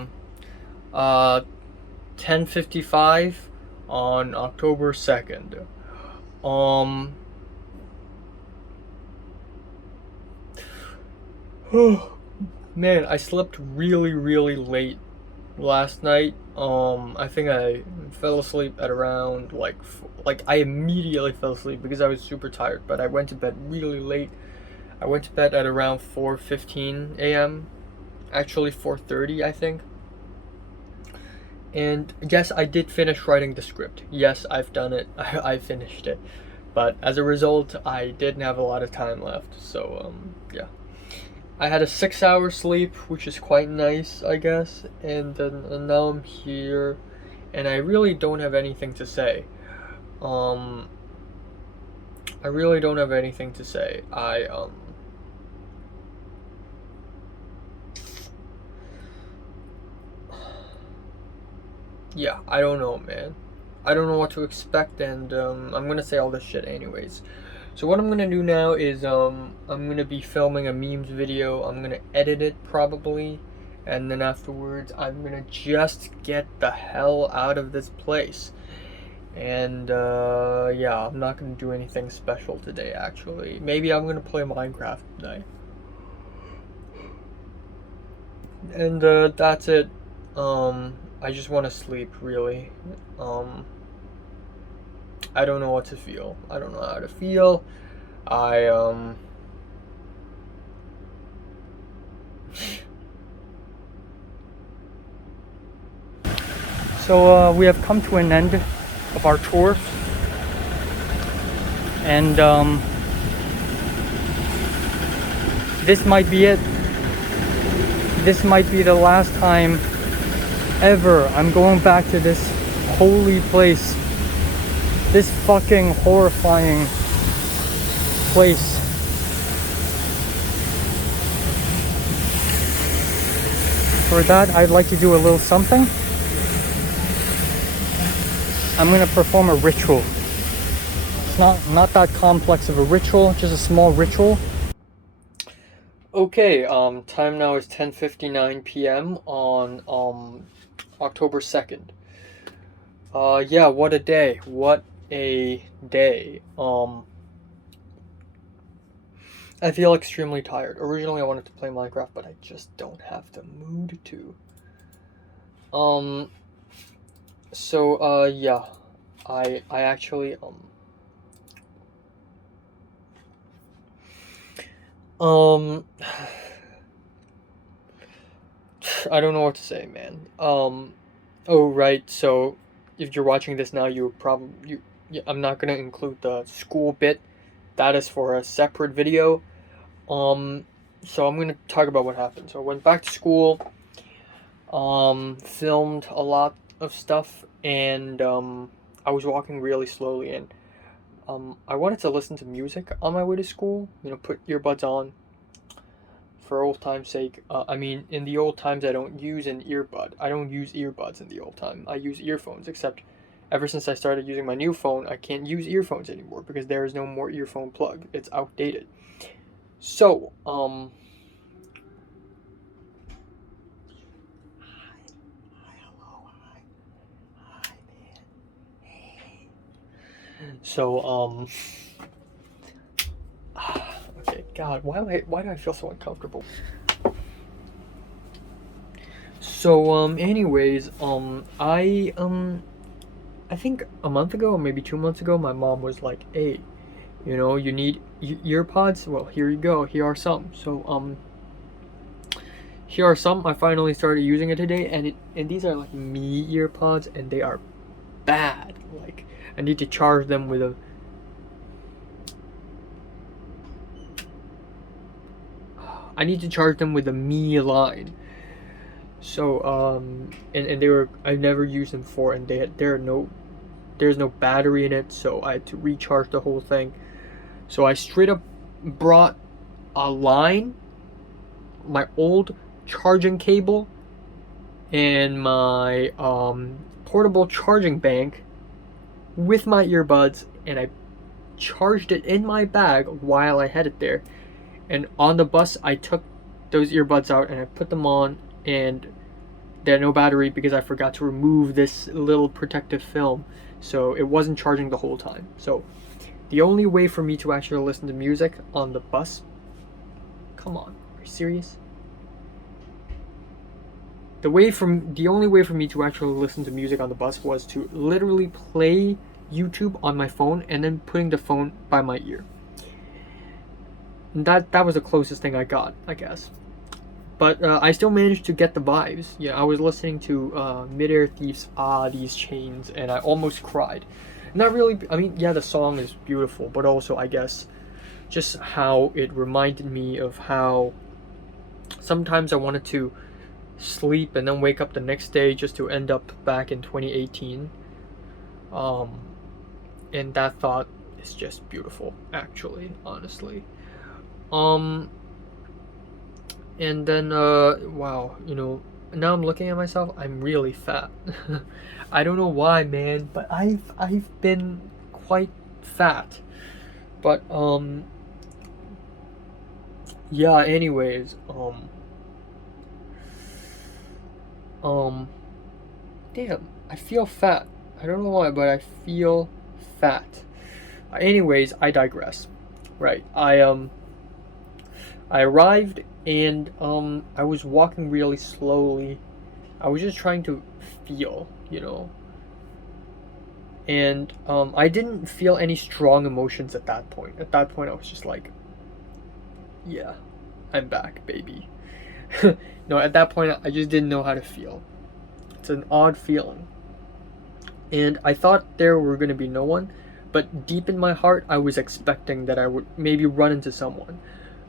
10:55 on October 2nd. Um, man, I slept really, really late last night. I think I fell asleep at around like I immediately fell asleep because I was super tired, but I went to bed really late. I went to bed at around 4:15 a.m. Actually 4:30, I think. And yes, I did finish writing the script. Yes, I've done it. I finished it. But as a result, I didn't have a lot of time left. So yeah. I had a 6 hour sleep, which is quite nice, I guess. And now I'm here, and I really don't have anything to say. Um, I really don't have anything to say. Yeah, I don't know, man. I don't know what to expect, and I'm gonna say all this shit anyways. So what I'm gonna do now is I'm gonna be filming a memes video. I'm gonna edit it probably, and then afterwards I'm gonna just get the hell out of this place. And yeah, I'm not gonna do anything special today. Actually, maybe I'm gonna play Minecraft tonight. And that's it. I just want to sleep, really. Um, I don't know what to feel. I don't know how to feel. I. So we have come to an end of our tour, and this might be it. This might be the last time ever I'm going back to this holy place. This fucking horrifying place. For that, I'd like to do a little something. I'm gonna perform a ritual. It's not that complex of a ritual, just a small ritual. Okay, time now is 10:59 p.m. on October 2nd. Yeah, what a day. What a day. I feel extremely tired. Originally, I wanted to play Minecraft, but I just don't have the mood to. Um. So, yeah, I actually um I don't know what to say, man. Oh right, so if you're watching this now, you probably I'm not gonna include the school bit. That is for a separate video. Um, so I'm gonna talk about what happened. So I went back to school. Filmed a lot of stuff, and I was walking really slowly, and I wanted to listen to music on my way to school. You know, put earbuds on for old time's sake. I mean, in the old times, I don't use an earbud. I don't use earbuds in the old time. I use earphones, except ever since I started using my new phone, I can't use earphones anymore because there is no more earphone plug. It's outdated. So, so, okay, God, why do I feel so uncomfortable? So, anyways, I think a month ago or maybe 2 months ago, my mom was like, "Hey, you know, you need ear pods? Well, here you go. Here are some." So, here are some. I finally started using it today, and these are like me ear pods, and they are bad. Like, I need to charge them with a. I need to charge them with a me line. So, and they were, I've never used them before, and there's no battery in it, so I had to recharge the whole thing. So I straight up brought a line, my old charging cable, and my portable charging bank with my earbuds, and I charged it in my bag while I had it there. And on the bus, I took those earbuds out and I put them on, and they had no battery because I forgot to remove this little protective film, so it wasn't charging the whole time. So the only way for me to actually listen to music on the bus, come on, are you serious? The only way for me to actually listen to music on the bus was to literally play YouTube on my phone and then putting the phone by my ear. And that was the closest thing I got, I guess. But I still managed to get the vibes. Yeah, I was listening to Midair Thief's "Ah These Chains" and I almost cried. Not really. I mean, yeah, the song is beautiful, but also I guess just how it reminded me of how sometimes I wanted to sleep and then wake up the next day just to end up back in 2018. Um, and that thought is just beautiful, actually, honestly. Um, and then, wow, you know, now I'm looking at myself, I'm really fat. I don't know why, man, but I've been quite fat. But, yeah, anyways, um, damn, I feel fat. I don't know why, but I feel fat. Anyways, I digress. Right, I arrived and I was walking really slowly. I was just trying to feel, you know. And I didn't feel any strong emotions at that point. At that point, I was just like, yeah, I'm back, baby. No, at that point, I just didn't know how to feel. It's an odd feeling. And I thought there were going to be no one, but deep in my heart, I was expecting that I would maybe run into someone.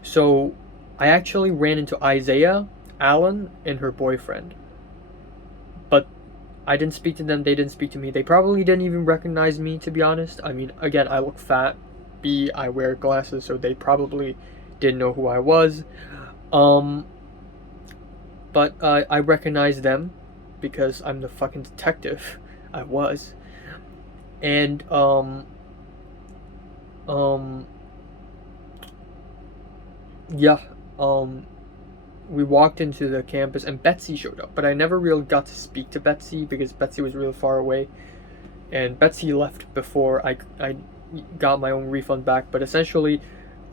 So I actually ran into Isaiah, Alan, and her boyfriend. But I didn't speak to them, they didn't speak to me. They probably didn't even recognize me, to be honest. I mean, again, I look fat. B, I wear glasses, so they probably didn't know who I was. Um, but I recognized them because I'm the fucking detective. I was. And, um, yeah, we walked into the campus and Betsy showed up, but I never really got to speak to Betsy because Betsy was really far away, and Betsy left before I got my own refund back. But essentially,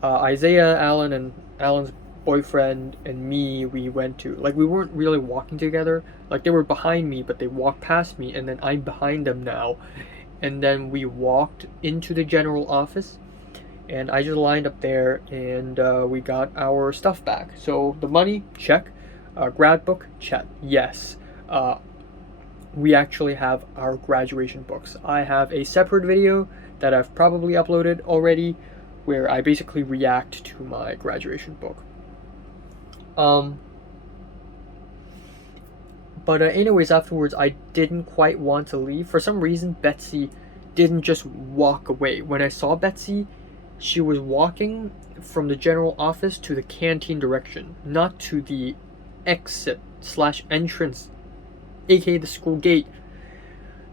Isaiah, Alan, and Alan's boyfriend and me, we went to, like, we weren't really walking together. Like, they were behind me, but they walked past me, and then I'm behind them now. And then we walked into the general office, and I just lined up there, and we got our stuff back. So the money, check. Grad book, check. Yes. We actually have our graduation books. I have a separate video that I've probably uploaded already where I basically react to my graduation book. But anyways, afterwards, I didn't quite want to leave. For some reason, Betsy didn't just walk away. When I saw Betsy, she was walking from the general office to the canteen direction, not to the exit slash entrance, aka the school gate.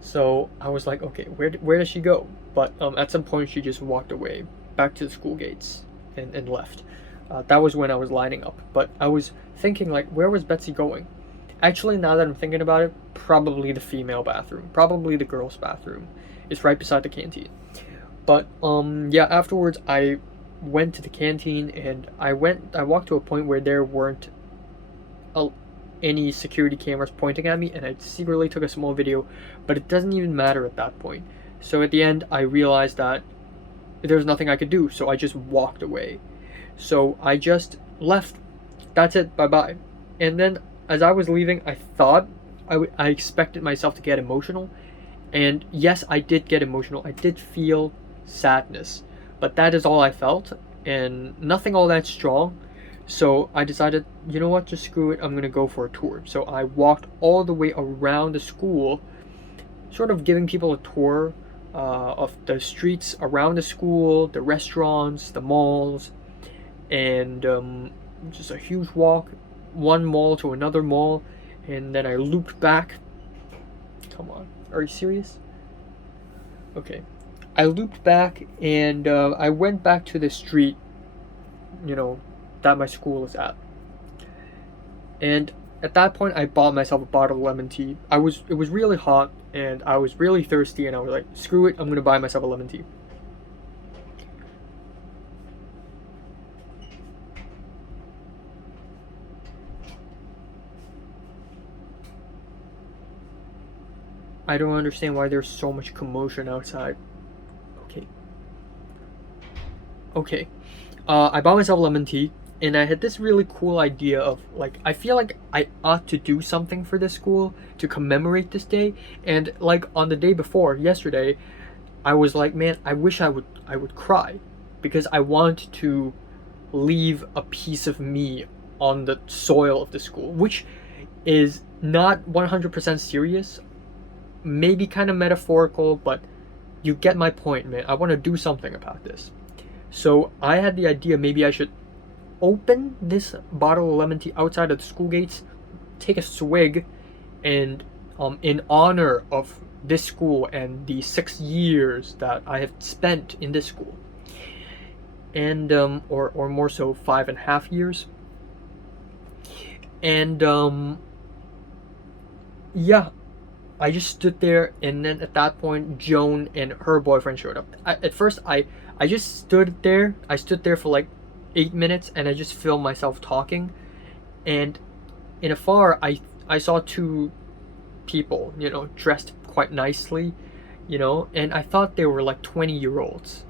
So I was like, okay, where does she go? But at some point, she just walked away back to the school gates and left. That was when I was lining up. But I was thinking, like, where was Betsy going? Actually, now that I'm thinking about it, probably the female bathroom, probably the girls' bathroom. It's right beside the canteen. But yeah, afterwards I went to the canteen, and I walked to a point where there weren't any security cameras pointing at me, and I secretly took a small video, but it doesn't even matter at that point. So at the end, I realized that there's nothing I could do, so I just walked away. So I just left. That's it. Bye bye. And then as I was leaving, I thought I expected myself to get emotional, and yes, I did get emotional. I did feel sadness, but that is all I felt, and nothing all that strong. So I decided, you know what, just screw it, I'm gonna go for a tour. So I walked all the way around the school, sort of giving people a tour of the streets around the school, the restaurants, the malls, and just a huge walk, one mall to another mall, and then I looped back. Come on, are you serious? Okay. I looped back, and I went back to the street, that my school is at. And at that point, I bought myself a bottle of lemon tea. It was really hot, and I was really thirsty, and I was like, screw it, I'm gonna buy myself a lemon tea. I don't understand why there's so much commotion outside. Okay. I bought myself lemon tea, and I had this really cool idea of, like, I feel like I ought to do something for this school to commemorate this day. And like on the day before, yesterday, I was like, man, I wish I would cry, because I want to leave a piece of me on the soil of the school, which is not 100% serious, maybe kind of metaphorical, but you get my point, man. I want to do something about this. So I had the idea, maybe I should open this bottle of lemon tea outside of the school gates, take a swig, and in honor of this school and the 6 years that I have spent in this school, and or more so 5.5 years. And yeah, I just stood there, and then at that point, Joan and her boyfriend showed up. At first, I just stood there. I stood there for like 8 minutes, and I just filmed myself talking. And in afar, I saw two people, dressed quite nicely, and I thought they were like 20-year-olds.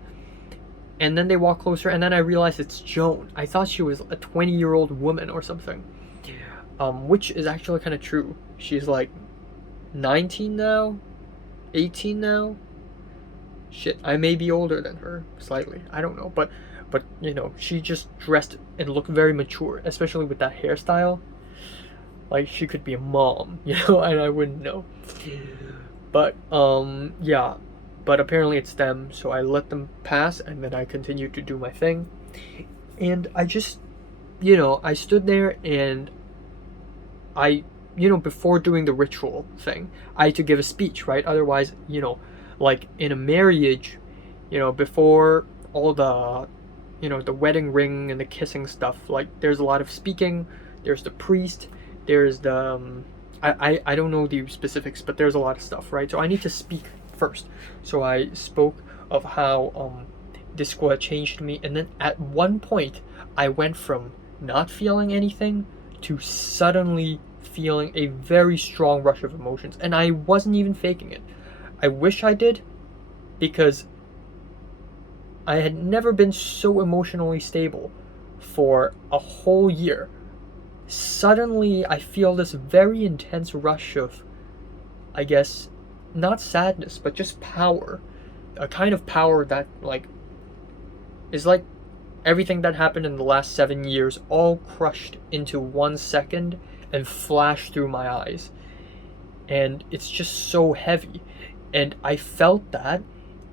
And then they walked closer, and then I realized it's Joan. I thought she was a 20-year-old woman or something, which is actually kind of true. She's like 19 now, 18 now. Shit, I may be older than her slightly. I don't know, but she just dressed and looked very mature, especially with that hairstyle. Like she could be a mom, and I wouldn't know. But yeah, but apparently it's them, so I let them pass, and then I continued to do my thing. And I just, I stood there, and I, before doing the ritual thing, I had to give a speech, right? Otherwise, like in a marriage, before all the, the wedding ring and the kissing stuff, like there's a lot of speaking. There's the priest, there's the, I don't know the specifics, but there's a lot of stuff, right? So I need to speak first. So I spoke of how this school had changed me. And then at one point, I went from not feeling anything to suddenly feeling a very strong rush of emotions. And I wasn't even faking it. I wish I did, because I had never been so emotionally stable for a whole year. Suddenly, I feel this very intense rush of, I guess, not sadness, but just power. A kind of power that, like, is like everything that happened in the last 7 years all crushed into 1 second and flashed through my eyes. And it's just so heavy. And I felt that,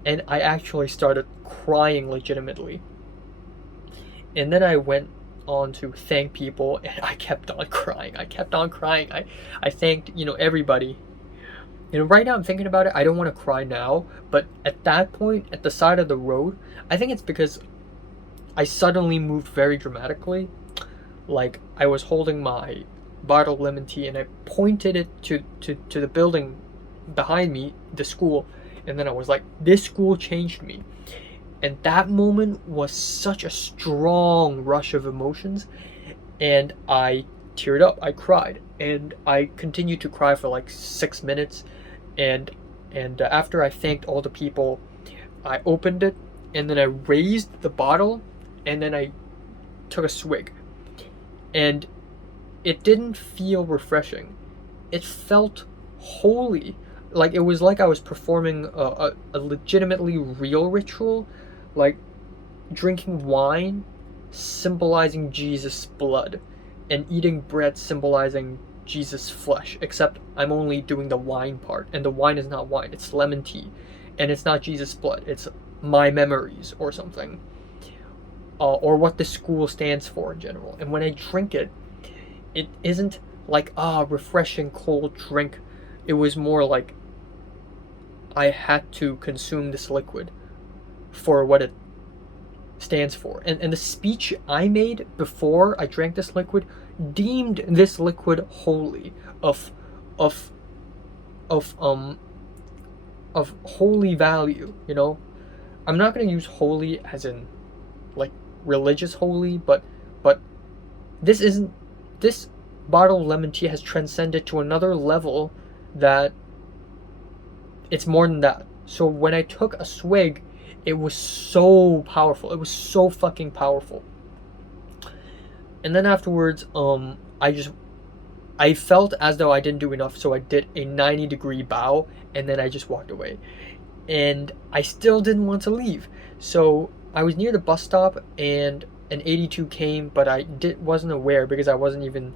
and I actually started crying legitimately. And then I went on to thank people, and I kept on crying. I kept on crying. I thanked, everybody. Right now I'm thinking about it, I don't want to cry now, but at that point, at the side of the road, I think it's because I suddenly moved very dramatically. Like, I was holding my bottle of lemon tea and I pointed it to the building behind me, the school, and then I was like, this school changed me. And that moment was such a strong rush of emotions, and I teared up, I cried, and I continued to cry for like 6 minutes. And after I thanked all the people, I opened it, and then I raised the bottle, and then I took a swig. And it didn't feel refreshing. It felt holy. Like, it was like I was performing a legitimately real ritual, like drinking wine symbolizing Jesus' blood, and eating bread symbolizing Jesus' flesh, except I'm only doing the wine part, and the wine is not wine, it's lemon tea, and it's not Jesus' blood, it's my memories or something, or what the school stands for in general. And when I drink it, it isn't like, refreshing cold drink. It was more like I had to consume this liquid for what it stands for. And the speech I made before I drank this liquid deemed this liquid holy, of holy value, I'm not going to use holy as in like religious holy, but this isn't this bottle of lemon tea has transcended to another level, that it's more than that. So when I took a swig, it was so powerful. It was so fucking powerful. And then afterwards, I felt as though I didn't do enough, so I did a 90-degree bow, and then I just walked away. And I still didn't want to leave. So I was near the bus stop, and an 82 came, but I wasn't aware, because I wasn't even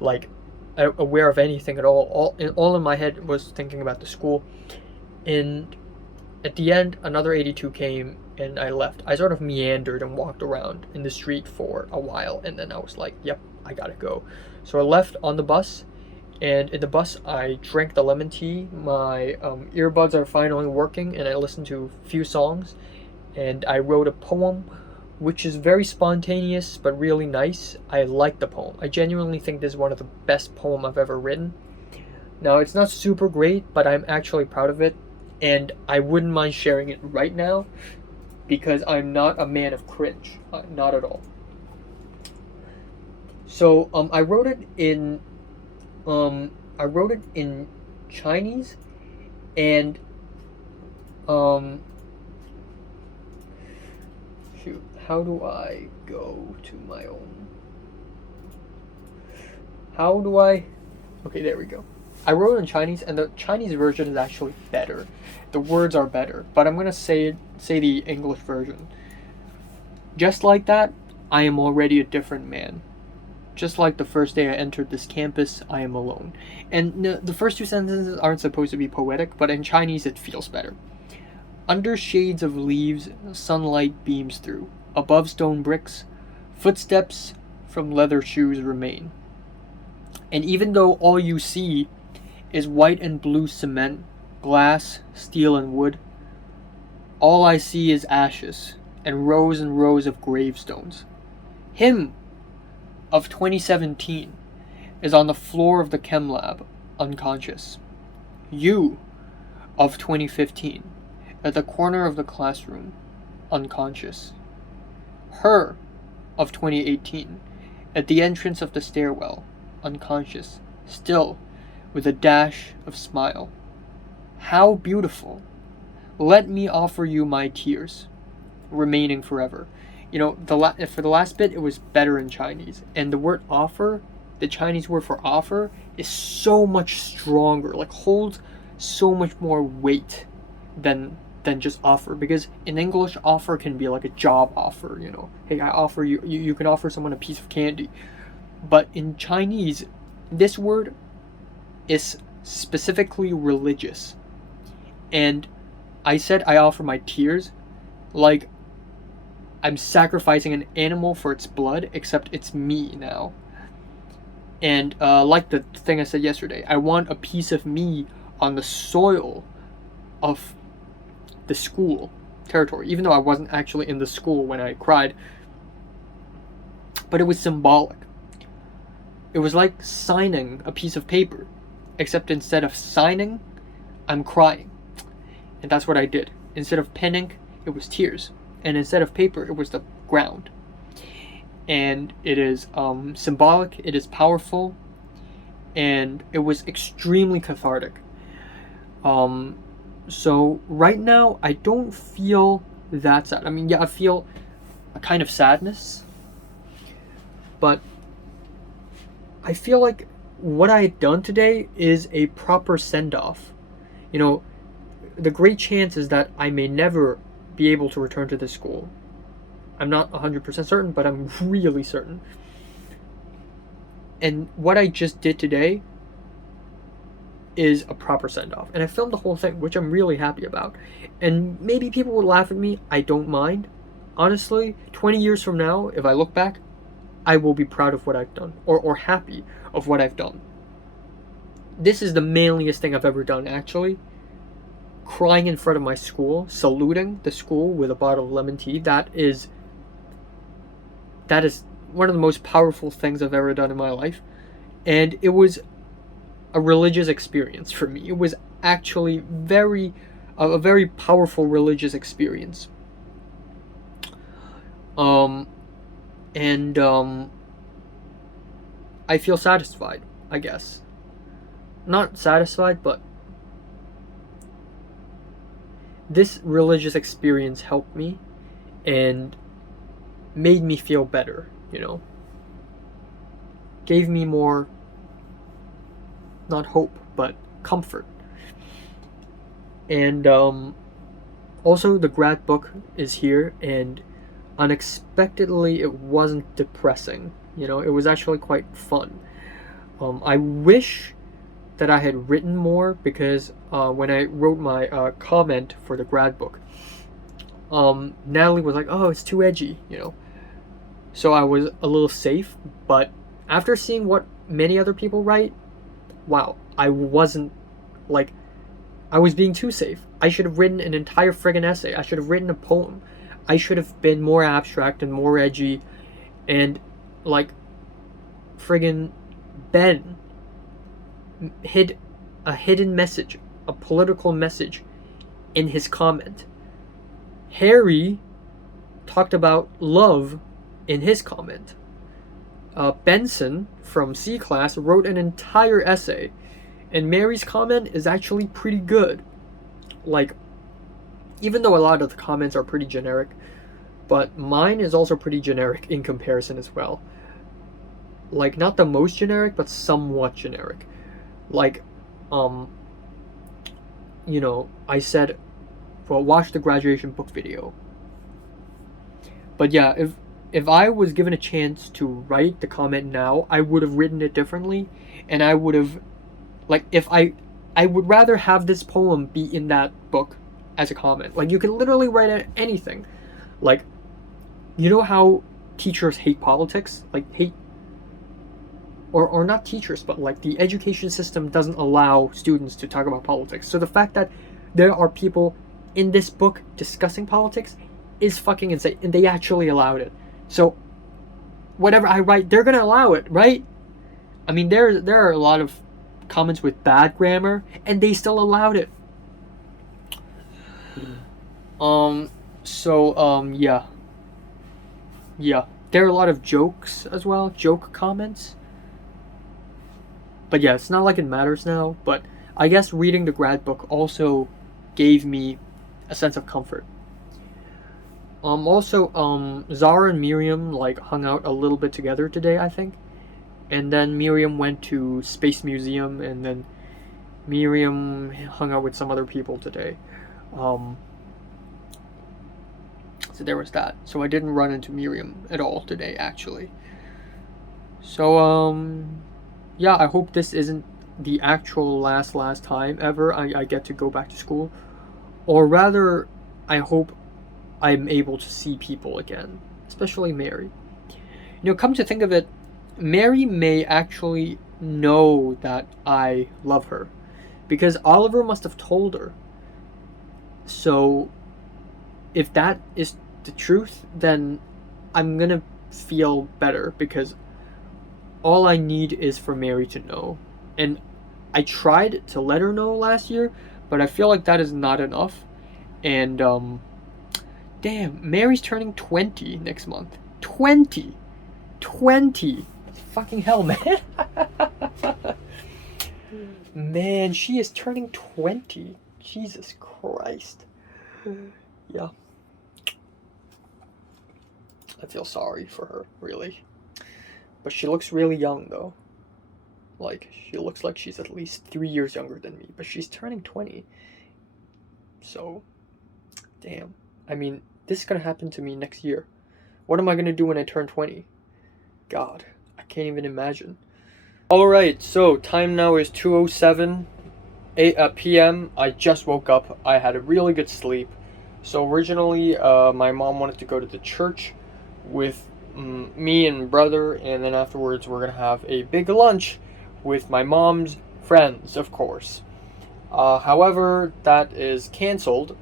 like aware of anything at all. All in my head was thinking about the school. And at the end, another 82 came, and I left. I sort of meandered and walked around in the street for a while, and then I was like, yep, I gotta go. So I left on the bus, and in the bus I drank the lemon tea. My earbuds are finally working, and I listened to a few songs, and I wrote a poem, which is very spontaneous but really nice. I like the poem. I genuinely think this is one of the best poems I've ever written. Now, it's not super great, but I'm actually proud of it, and I wouldn't mind sharing it right now, because I'm not a man of cringe, not at all. So I wrote it in Chinese, and shoot, how do I go to my own? How do I? Okay, there we go. I wrote it in Chinese, and the Chinese version is actually better. The words are better, but I'm gonna say the English version. Just like that, I am already a different man. Just like the first day I entered this campus, I am alone. And the first two sentences aren't supposed to be poetic, but in Chinese it feels better. Under shades of leaves, sunlight beams through. Above stone bricks, footsteps from leather shoes remain. And even though all you see is white and blue cement, glass, steel, and wood, all I see is ashes and rows of gravestones. Him of 2017 is on the floor of the chem lab, unconscious. You of 2015 at the corner of the classroom, unconscious. Her of 2018, at the entrance of the stairwell, unconscious, still, with a dash of smile. How beautiful! Let me offer you my tears, remaining forever. You know, for the last bit, it was better in Chinese, and the word offer, the Chinese word for offer, is so much stronger, like holds so much more weight than just offer, because in English offer can be like a job offer, you know, hey, I offer you can offer someone a piece of candy. But in Chinese, this word is specifically religious. And I said I offer my tears like I'm sacrificing an animal for its blood, except it's me now. And like the thing I said yesterday, I want a piece of me on the soil of the school territory, even though I wasn't actually in the school when I cried. But it was symbolic. It was like signing a piece of paper, except instead of signing, I'm crying. And that's what I did. Instead of pen ink, it was tears. And instead of paper, it was the ground. And it is symbolic, it is powerful, and it was extremely cathartic. So right now, I don't feel that sad. I mean, yeah, I feel a kind of sadness, but I feel like what I had done today is a proper send-off. You know, the great chance is that I may never be able to return to this school. I'm not 100% certain, but I'm really certain. And what I just did today is a proper send-off. And I filmed the whole thing, which I'm really happy about. And maybe people would laugh at me. I don't mind. Honestly, 20 years from now, if I look back, I will be proud of what I've done. Or happy of what I've done. This is the manliest thing I've ever done, actually. Crying in front of my school, saluting the school with a bottle of lemon tea, that is one of the most powerful things I've ever done in my life. And it was a religious experience for me. It was actually a very powerful religious experience. I feel satisfied, I guess. Not satisfied, but this religious experience helped me and made me feel better, you know. Gave me more, not hope, but comfort. And also the grad book is here, and unexpectedly it wasn't depressing. You know, it was actually quite fun. I wish that I had written more, because when I wrote my comment for the grad book, Natalie was like, oh, it's too edgy, you know. So I was a little safe, but after seeing what many other people write, wow, I was being too safe. I should have written an entire friggin' essay. I should have written a poem. I should have been more abstract and more edgy, and like friggin' Ben hid a hidden message, a political message in his comment. Harry talked about love in his comment. Benson from C class wrote an entire essay, and Mary's comment is actually pretty good. Like, even though a lot of the comments are pretty generic, but mine is also pretty generic in comparison as well. Like, not the most generic, but somewhat generic. Like, you know, I said, well, watch the graduation book video. But yeah, if I was given a chance to write the comment now, I would have written it differently, and I would have, like, I would rather have this poem be in that book as a comment. Like, you can literally write anything. Like, you know how teachers hate politics? Like, hate, or not teachers, but like the education system doesn't allow students to talk about politics. So the fact that there are people in this book discussing politics is fucking insane, and they actually allowed it. So whatever I write, they're gonna allow it, right? I mean, there are a lot of comments with bad grammar, and they still allowed it. So, yeah. Yeah. There are a lot of jokes as well, joke comments. But yeah, it's not like it matters now, but I guess reading the grad book also gave me a sense of comfort. Also, Zara and Miriam like hung out a little bit together today, I think. And then Miriam went to Space Museum, and then Miriam hung out with some other people today. Um, so there was that. So I didn't run into Miriam at all today, actually. So yeah, I hope this isn't the actual last time ever I get to go back to school, or rather, I hope I'm able to see people again, especially Mary. Come to think of it, Mary may actually know that I love her because Oliver must have told her. So, if that is the truth, then I'm gonna feel better because all I need is for Mary to know. And I tried to let her know last year, but I feel like that is not enough. And, damn, Mary's turning 20 next month. 20! 20! Fucking hell, man. Man, she is turning 20. Jesus Christ. Yeah. I feel sorry for her, really. But she looks really young, though. Like, she looks like she's at least 3 years younger than me, but she's turning 20. So, damn. I mean, this is gonna happen to me next year. What am I gonna do when I turn 20? God, I can't even imagine. Alright, so time now is 2:07 p.m. I just woke up. I had a really good sleep. So originally, my mom wanted to go to the church with me and brother, and then afterwards we're gonna have a big lunch with my mom's friends, of course. However, that is canceled.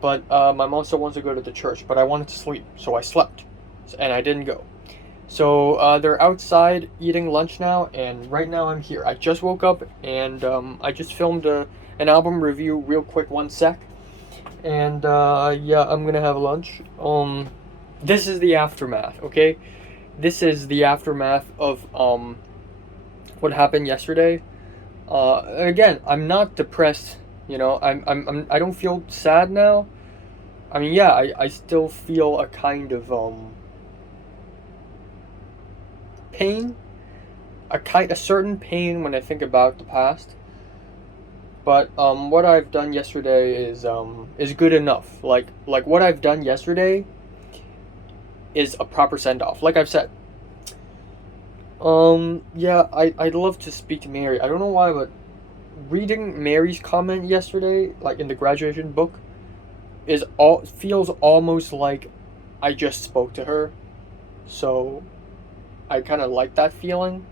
But my mom still wants to go to the church, but I wanted to sleep, so I slept, and I didn't go. So they're outside eating lunch now, and right now I'm here. I just woke up, and I just filmed an album review real quick, 1 sec. And yeah, I'm gonna have lunch. This is the aftermath, okay? This is the aftermath of what happened yesterday. Again, I'm not depressed. I don't feel sad now. I mean, yeah, I still feel a kind of pain, a certain pain when I think about the past. But what I've done yesterday is good enough. Like what I've done yesterday is a proper send off. Like I've said. Yeah, I'd love to speak to Mary. I don't know why, but reading Mary's comment yesterday, like in the graduation book, feels almost like I just spoke to her. So I kind of like that feeling.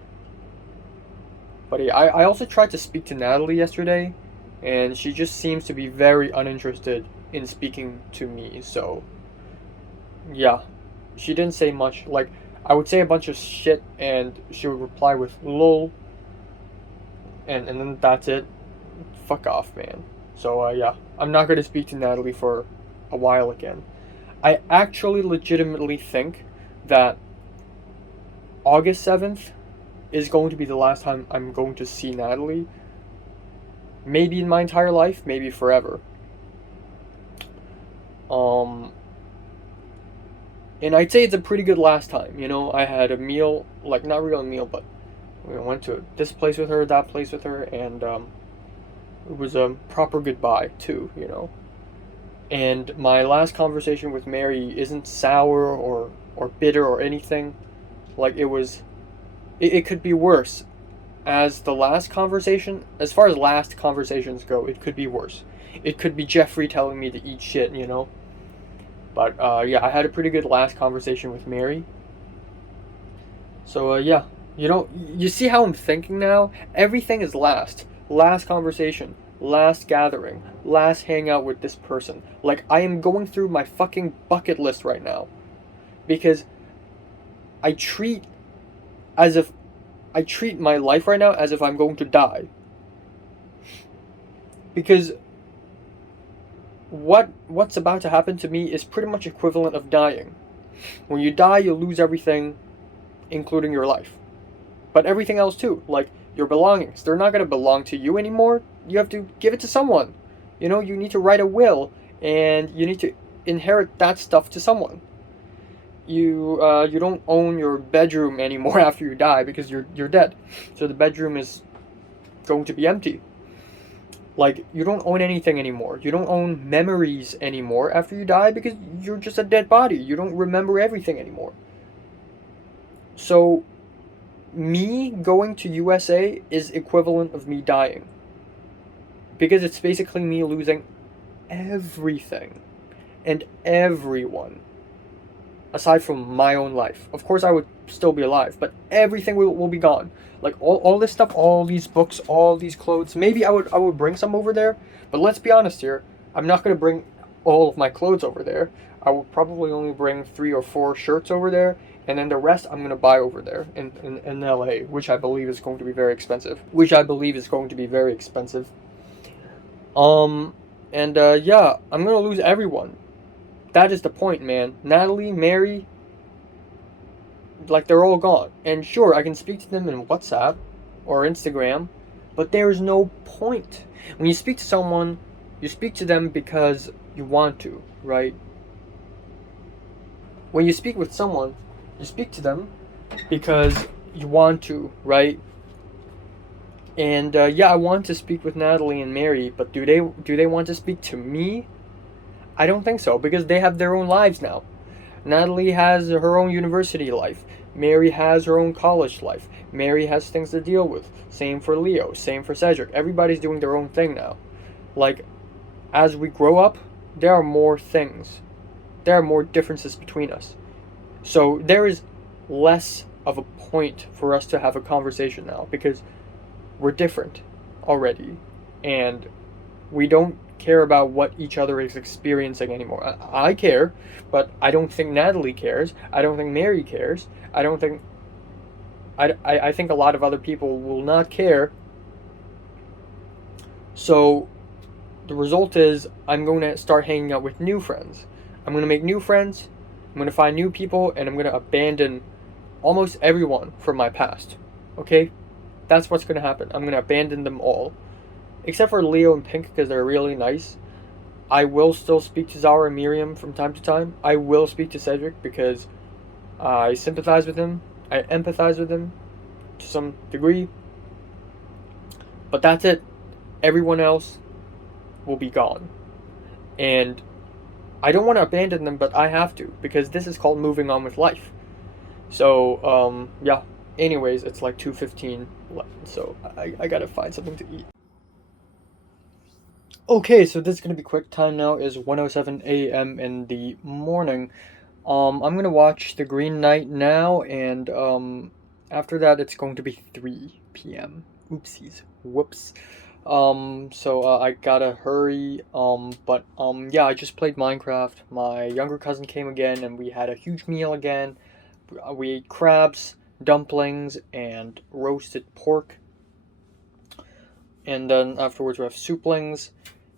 But yeah, I also tried to speak to Natalie yesterday, and she just seems to be very uninterested in speaking to me. So yeah, she didn't say much. Like, I would say a bunch of shit, and she would reply with lol, and then that's it. Fuck off, man. So yeah, I'm not gonna speak to Natalie for a while again. I actually legitimately think that August 7th is going to be the last time I'm going to see Natalie. Maybe in my entire life, maybe forever. Um, and I'd say it's a pretty good last time. I had a meal, like not really a meal, but we went to this place with her, that place with her, and it was a proper goodbye too. And my last conversation with Mary isn't sour or bitter or anything. Like it could be worse. As far as last conversations go, it could be worse. It could be Jeffrey telling me to eat shit. But yeah, I had a pretty good last conversation with Mary. So yeah, you see how I'm thinking now? Everything is last. Last conversation, last gathering, last hangout with this person. Like, I am going through my fucking bucket list right now. Because I treat my life right now as if I'm going to die. Because what's about to happen to me is pretty much equivalent of dying. When you die, you lose everything, including your life. But everything else too, like your belongings. They're not going to belong to you anymore. You have to give it to someone. You need to write a will, and you need to inherit that stuff to someone. You don't own your bedroom anymore after you die because you're dead. So the bedroom is going to be empty. Like, you don't own anything anymore. You don't own memories anymore after you die because you're just a dead body. You don't remember everything anymore. So me going to USA is equivalent of me dying. Because it's basically me losing everything and everyone aside from my own life. Of course, I would still be alive, but everything will be gone. Like all this stuff, all these books, all these clothes. Maybe I would bring some over there, but let's be honest here. I'm not gonna bring all of my clothes over there. I will probably only bring 3 or 4 shirts over there, and then the rest I'm gonna buy over there in LA, which I believe is going to be very expensive. Yeah, I'm gonna lose everyone. That is the point, man. Natalie, Mary, like they're all gone. And sure, I can speak to them in WhatsApp or Instagram, but there is no point. When you speak to someone, you speak to them because you want to, right? When you speak with someone, you speak to them because you want to, right? And yeah, I want to speak with Natalie and Mary, but do they want to speak to me? I don't think so, because they have their own lives now. Natalie has her own university life. Mary has her own college life. Mary has things to deal with. Same for Leo. Same for Cedric. Everybody's doing their own thing now. Like, as we grow up, there are more things. There are more differences between us. So there is less of a point for us to have a conversation now, because we're different already. And we don't care about what each other is experiencing anymore. I care, but I don't think Natalie cares. I don't think Mary cares. I don't think I think a lot of other people will not care. So the result is I'm going to start hanging out with new friends. I'm going to make new friends. I'm going to find new people, and I'm going to abandon almost everyone from my past. Okay? That's what's going to happen. I'm going to abandon them all. Except for Leo and Pink, because they're really nice. I will still speak to Zara and Miriam from time to time. I will speak to Cedric because I sympathize with him. I empathize with him to some degree. But that's it. Everyone else will be gone. And I don't want to abandon them, but I have to, because this is called moving on with life. So, yeah. Anyways, it's like 2:15 left, so I gotta find something to eat. Okay, so this is gonna be quick. Time now is 1:07 a.m. in the morning. I'm gonna watch The Green Knight now, and after that it's going to be 3 p.m. Oopsies, whoops. So I gotta hurry. Yeah, I just played Minecraft. My younger cousin came again, and we had a huge meal again. We ate crabs, dumplings, and roasted pork. And then afterwards we have souplings.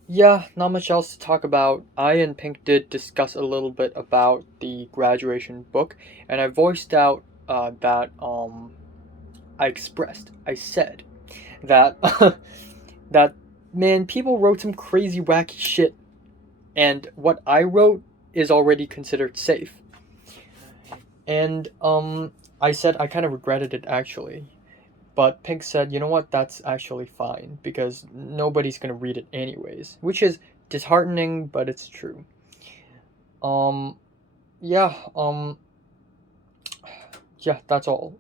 Yeah, not much else to talk about. I and Pink did discuss a little bit about the graduation book, and I voiced out that I said that that man, people wrote some crazy wacky shit, and what I wrote is already considered safe. And I said I kind of regretted it actually. But Pink said, you know what, that's actually fine, because nobody's gonna read it anyways. Which is disheartening, but it's true. Um, yeah, yeah, that's all.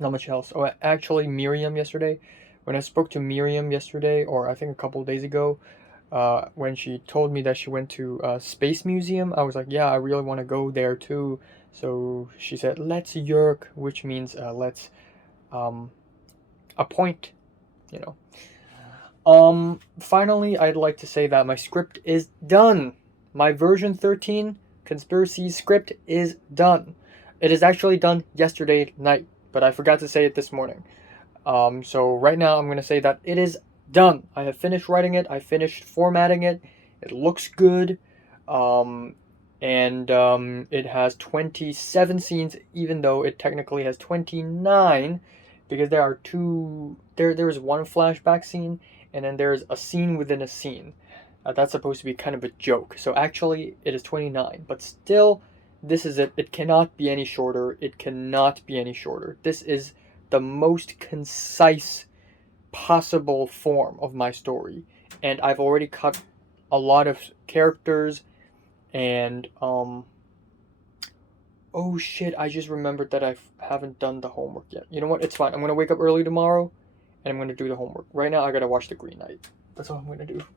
Not much else. Oh, actually, Miriam yesterday, when I spoke to Miriam yesterday, or I think a couple of days ago, when she told me that she went to a space museum, I was like, yeah, I really want to go there too. So she said, let's yerk, which means let's appoint, you know. Finally, I'd like to say that my script is done. My version 13 conspiracy script is done. It is actually done yesterday night, but I forgot to say it this morning. So right now I'm going to say that it is Done. I have finished writing it. I finished formatting it. It looks good. Um, and it has 27 scenes, even though it technically has 29, because there are two. There is one flashback scene, and then there's a scene within a scene. That's supposed to be kind of a joke. So actually, it is 29, but still, this is it. It cannot be any shorter. It cannot be any shorter. This is the most concise possible form of my story, and I've already cut a lot of characters. And oh shit, I just remembered that I haven't done the homework yet. You know what? It's fine. I'm gonna wake up early tomorrow, and I'm gonna do the homework. Right now, I gotta watch The Green Knight. That's all I'm gonna do.